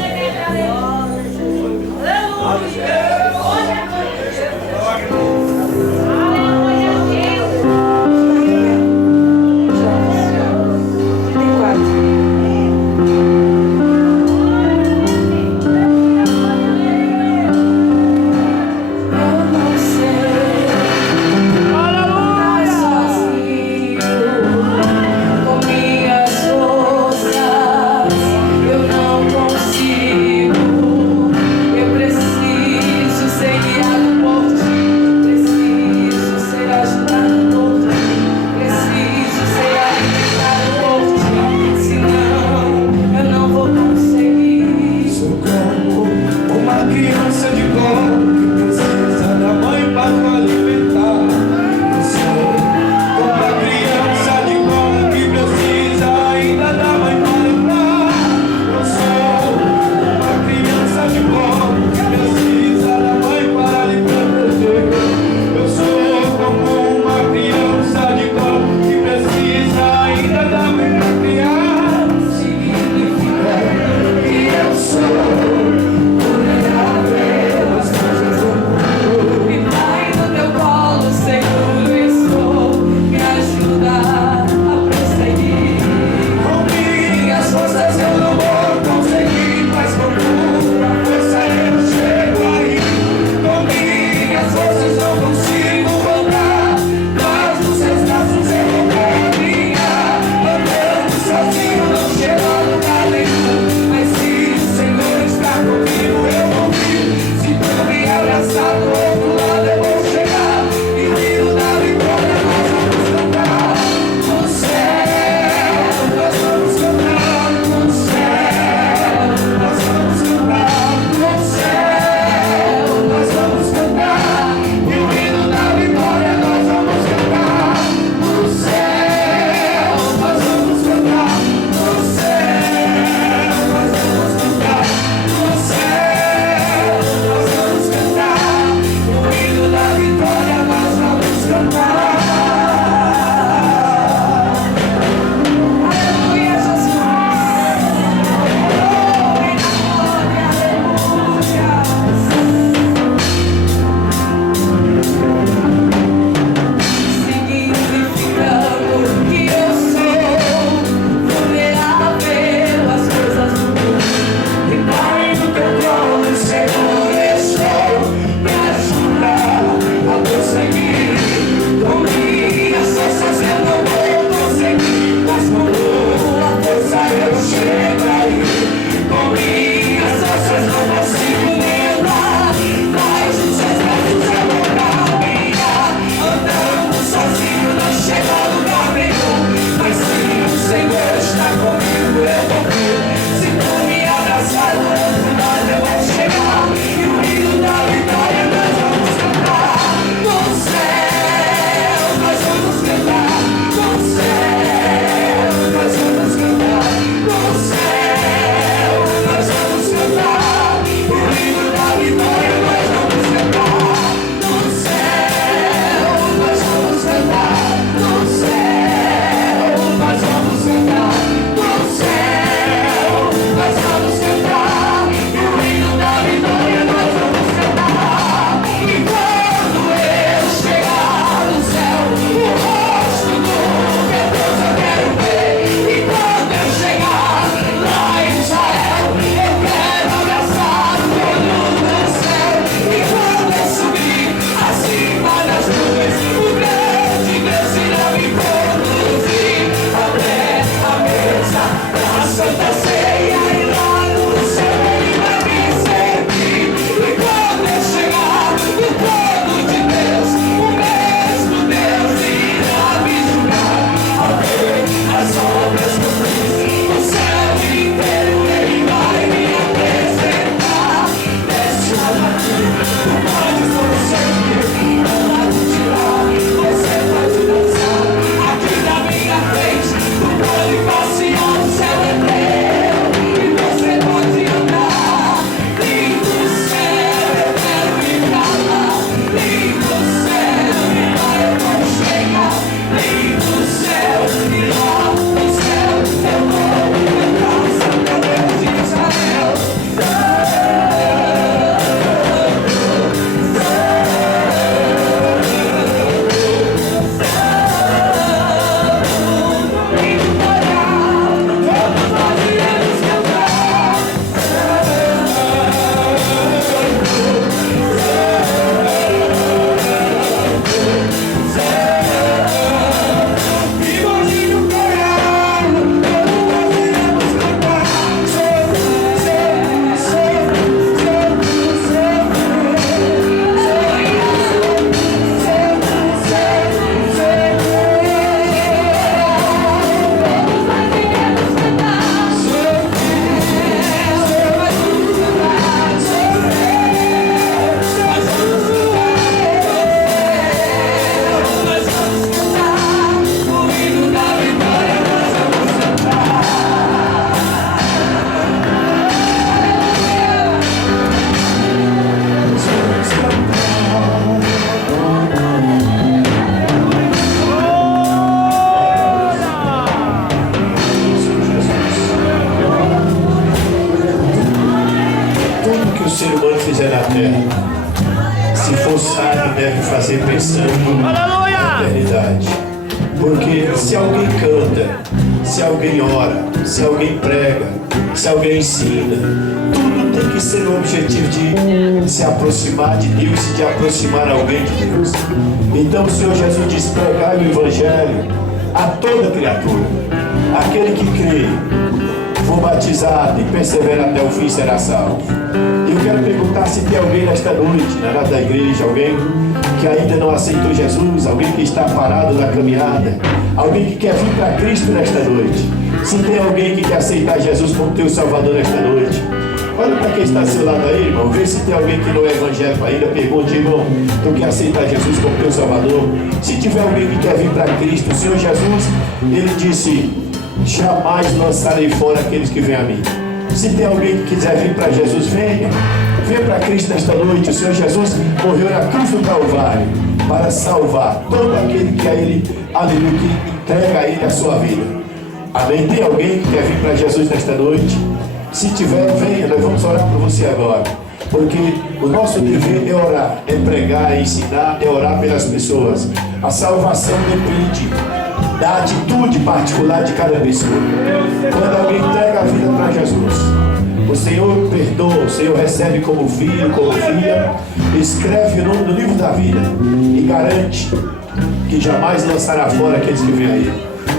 Eu sou ser humano fizer na terra, se for sábio, deve fazer pensando na eternidade. Porque se alguém canta, se alguém ora, se alguém prega, se alguém ensina, tudo tem que ser o objetivo de se aproximar de Deus e de aproximar alguém de Deus. Então o Senhor Jesus diz: pregai o Evangelho a toda criatura. Aquele que crê, for batizado e persevera até o fim, será salvo. Eu quero perguntar se tem alguém nesta noite, na da igreja, alguém que ainda não aceitou Jesus, alguém que está parado na caminhada, alguém que quer vir para Cristo nesta noite. Se tem alguém que quer aceitar Jesus como teu Salvador nesta noite, olha para quem está ao seu lado aí, irmão. Vê se tem alguém que não é evangélico ainda. Pergunte: irmão, tu quer aceitar Jesus como teu Salvador? Se tiver alguém que quer vir para Cristo, o Senhor Jesus, Ele disse: jamais lançarei fora aqueles que vêm a mim. Se tem alguém que quiser vir para Jesus, venha. Venha para Cristo nesta noite. O Senhor Jesus morreu na cruz do Calvário para salvar todo aquele que a Ele, aleluia, que entrega a Ele a sua vida. Amém? Tem alguém que quer vir para Jesus nesta noite? Se tiver, venha. Nós vamos orar por você agora. Porque o nosso dever é orar, é pregar, é ensinar, é orar pelas pessoas. A salvação depende da atitude particular de cada pessoa. Quando alguém entrega a vida para Jesus, o Senhor perdoa, o Senhor recebe como filho, como filha, escreve o nome no livro da vida e garante que jamais lançará fora aqueles que vêm a Ele.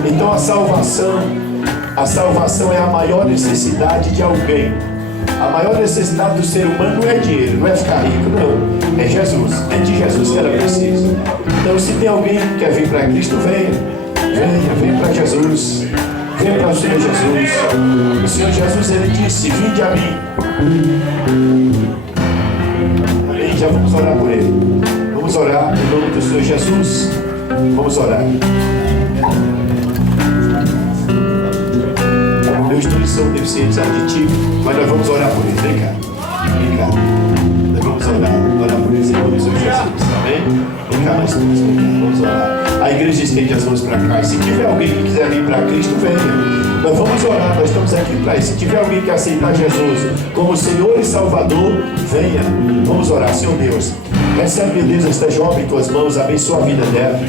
Então a salvação é a maior necessidade de alguém. A maior necessidade do ser humano não é dinheiro, não é ficar rico, não. É Jesus, é de Jesus que ela precisa. Então se tem alguém que quer vir para Cristo, venha. Venha para Jesus. Venha para o Senhor Jesus. O Senhor Jesus, Ele disse: vinde a mim. Amém? Já vamos orar por Ele. Vamos orar em nome do Senhor Jesus. Vamos orar. Meus dois são deficientes auditivos, mas nós vamos orar por eles. Vem cá. Vem cá. Nós vamos orar por eles em nome do Senhor Jesus. Amém? Vem cá, nós todos. Vem cá. Vamos orar. A igreja estende as mãos para cá. E se tiver alguém que quiser vir para Cristo, venha. Nós vamos orar, nós estamos aqui para isso. Se tiver alguém que aceitar Jesus como Senhor e Salvador, venha. Vamos orar. Senhor Deus, recebe, meu Deus, esta jovem em tuas mãos, abençoa a vida dela.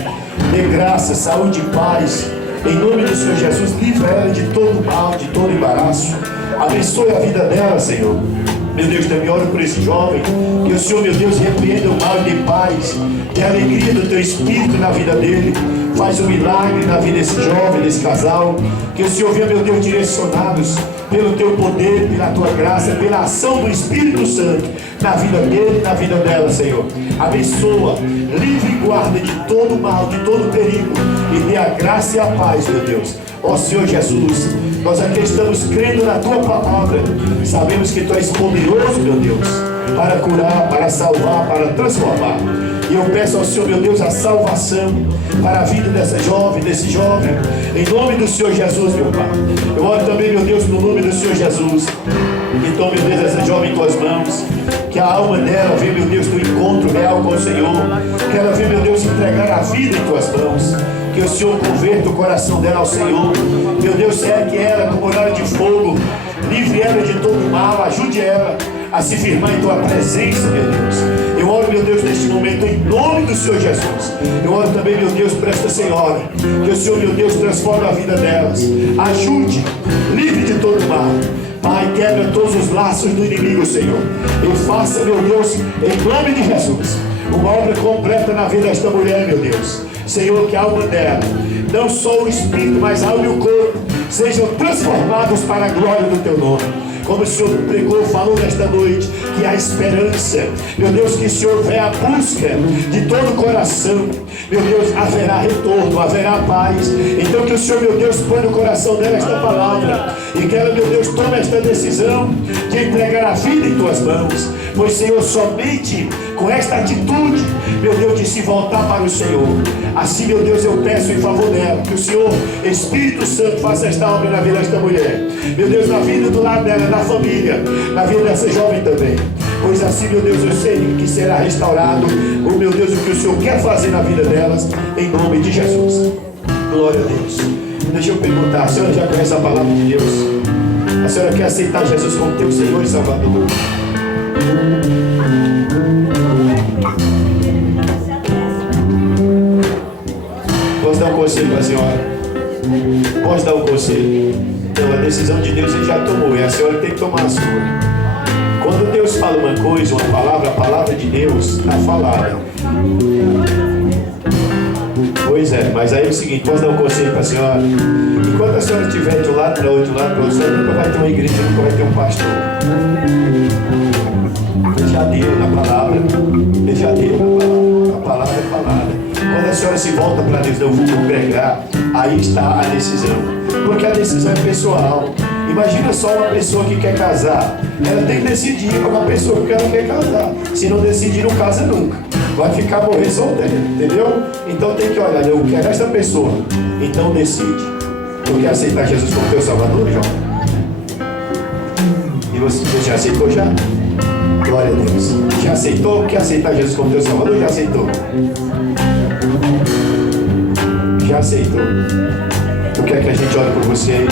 Dê graça, saúde e paz. Em nome do Senhor Jesus, livra ela de todo mal, de todo embaraço. Abençoe a vida dela, Senhor. Meu Deus, também oro por esse jovem. Que o Senhor, meu Deus, repreenda o mal e dê paz, dê alegria do teu Espírito na vida dele. Faz um milagre na vida desse jovem, desse casal. Que o Senhor venha, meu Deus, direcionados pelo teu poder, pela tua graça, pela ação do Espírito Santo na vida dele e na vida dela, Senhor. Abençoa, livre e guarda de todo mal, de todo perigo, e dê a graça e a paz, meu Deus. Ó Senhor Jesus, nós aqui estamos crendo na tua palavra. Sabemos que tu és poderoso, meu Deus, para curar, para salvar, para transformar. E eu peço ao Senhor, meu Deus, a salvação para a vida dessa jovem, desse jovem, em nome do Senhor Jesus, meu Pai. Eu oro também, meu Deus, no nome do Senhor Jesus. Então, meu Deus, essa jovem em tuas mãos, que a alma dela venha, meu Deus, do encontro real com o Senhor, que ela venha, meu Deus, entregar a vida em tuas mãos, que o Senhor converta o coração dela ao Senhor. Meu Deus, segue ela como muralha de fogo, livre ela de todo mal, ajude ela a se firmar em tua presença, meu Deus. Eu oro, meu Deus, neste momento, em nome do Senhor Jesus. Eu oro também, meu Deus, para esta senhora, que o Senhor, meu Deus, transforme a vida delas, ajude, livre de todo mal. Pai, quebra todos os laços do inimigo, Senhor, e faça, meu Deus, em nome de Jesus, uma obra completa na vida desta mulher, meu Deus. Senhor, que a alma dela, não só o espírito, mas a alma e o corpo, sejam transformados para a glória do teu nome. Como o Senhor pregou, falou nesta noite, que há esperança. Meu Deus, que o Senhor venha à busca de todo o coração. Meu Deus, haverá retorno, haverá paz. Então que o Senhor, meu Deus, põe no coração dela esta palavra. E que ela, meu Deus, tome esta decisão de entregar a vida em tuas mãos. Pois, Senhor, somente com esta atitude, meu Deus, de se voltar para o Senhor. Assim, meu Deus, eu peço em favor dela, que o Senhor, Espírito Santo, faça esta obra na vida desta mulher. Meu Deus, na vida do lado dela, na família, na vida dessa jovem também. Pois assim, meu Deus, eu sei que será restaurado, oh meu Deus, o que o Senhor quer fazer na vida delas, em nome de Jesus. Glória a Deus. Deixa eu perguntar, a senhora já conhece a palavra de Deus? A senhora quer aceitar Jesus como teu Senhor e Salvador? conselho para a senhora? Posso dar um conselho? Então, a decisão de Deus ele já tomou, e a senhora tem que tomar a sua. Quando Deus fala uma coisa, uma palavra, a palavra de Deus está falada. Pois é, mas aí é o seguinte, posso dar um conselho para a senhora? Enquanto a senhora estiver de um lado para outro, a senhora nunca vai ter uma igreja, nunca vai ter um pastor. Ele já deu na palavra, ele já deu na palavra, a palavra é falada. Quando a senhora se volta para Deus, eu vou pregar, aí está a decisão. Porque a decisão é pessoal. Imagina só uma pessoa que quer casar. Ela tem que decidir com uma pessoa que ela quer casar. Se não decidir, não casa nunca. Vai ficar morrer solteiro, entendeu? Então tem que olhar, eu quero essa pessoa. Então decide. Tu quer aceitar Jesus como teu Salvador, João? E você já aceitou já? Glória a Deus. Já aceitou? Quer aceitar Jesus como teu Salvador? Já aceitou? Já aceitou? Tu quer que a gente ore por vocês?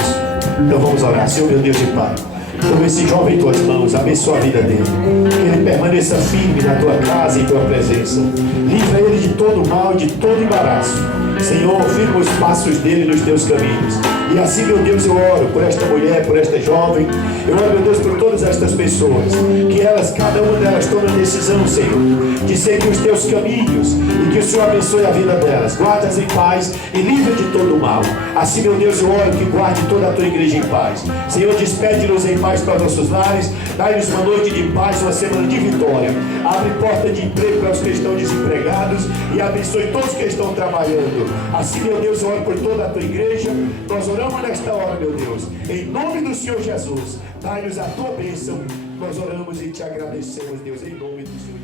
Então vamos orar. Senhor meu Deus e Pai, toma esse jovem em tuas mãos, abençoa a vida dele, que ele permaneça firme na tua casa e em tua presença. Livra ele de todo mal, de todo embaraço. Senhor, firma os passos dele nos teus caminhos. E assim, meu Deus, eu oro por esta mulher, por esta jovem. Eu oro, meu Deus, por todas estas pessoas. Que elas, cada uma delas, tome a decisão, Senhor, de seguir os teus caminhos. E que o Senhor abençoe a vida delas. Guarda-as em paz e livra de todo o mal. Assim, meu Deus, eu oro que guarde toda a tua igreja em paz. Senhor, despede-nos em paz para nossos lares. Dai-nos uma noite de paz, uma semana de vitória. Abre porta de emprego para os que estão desempregados. E abençoe todos que estão trabalhando. Assim, meu Deus, eu oro por toda a tua igreja. Nós oramos nesta hora, meu Deus, em nome do Senhor Jesus. Dai-nos a tua bênção. Nós oramos e te agradecemos, Deus, em nome do Senhor Jesus.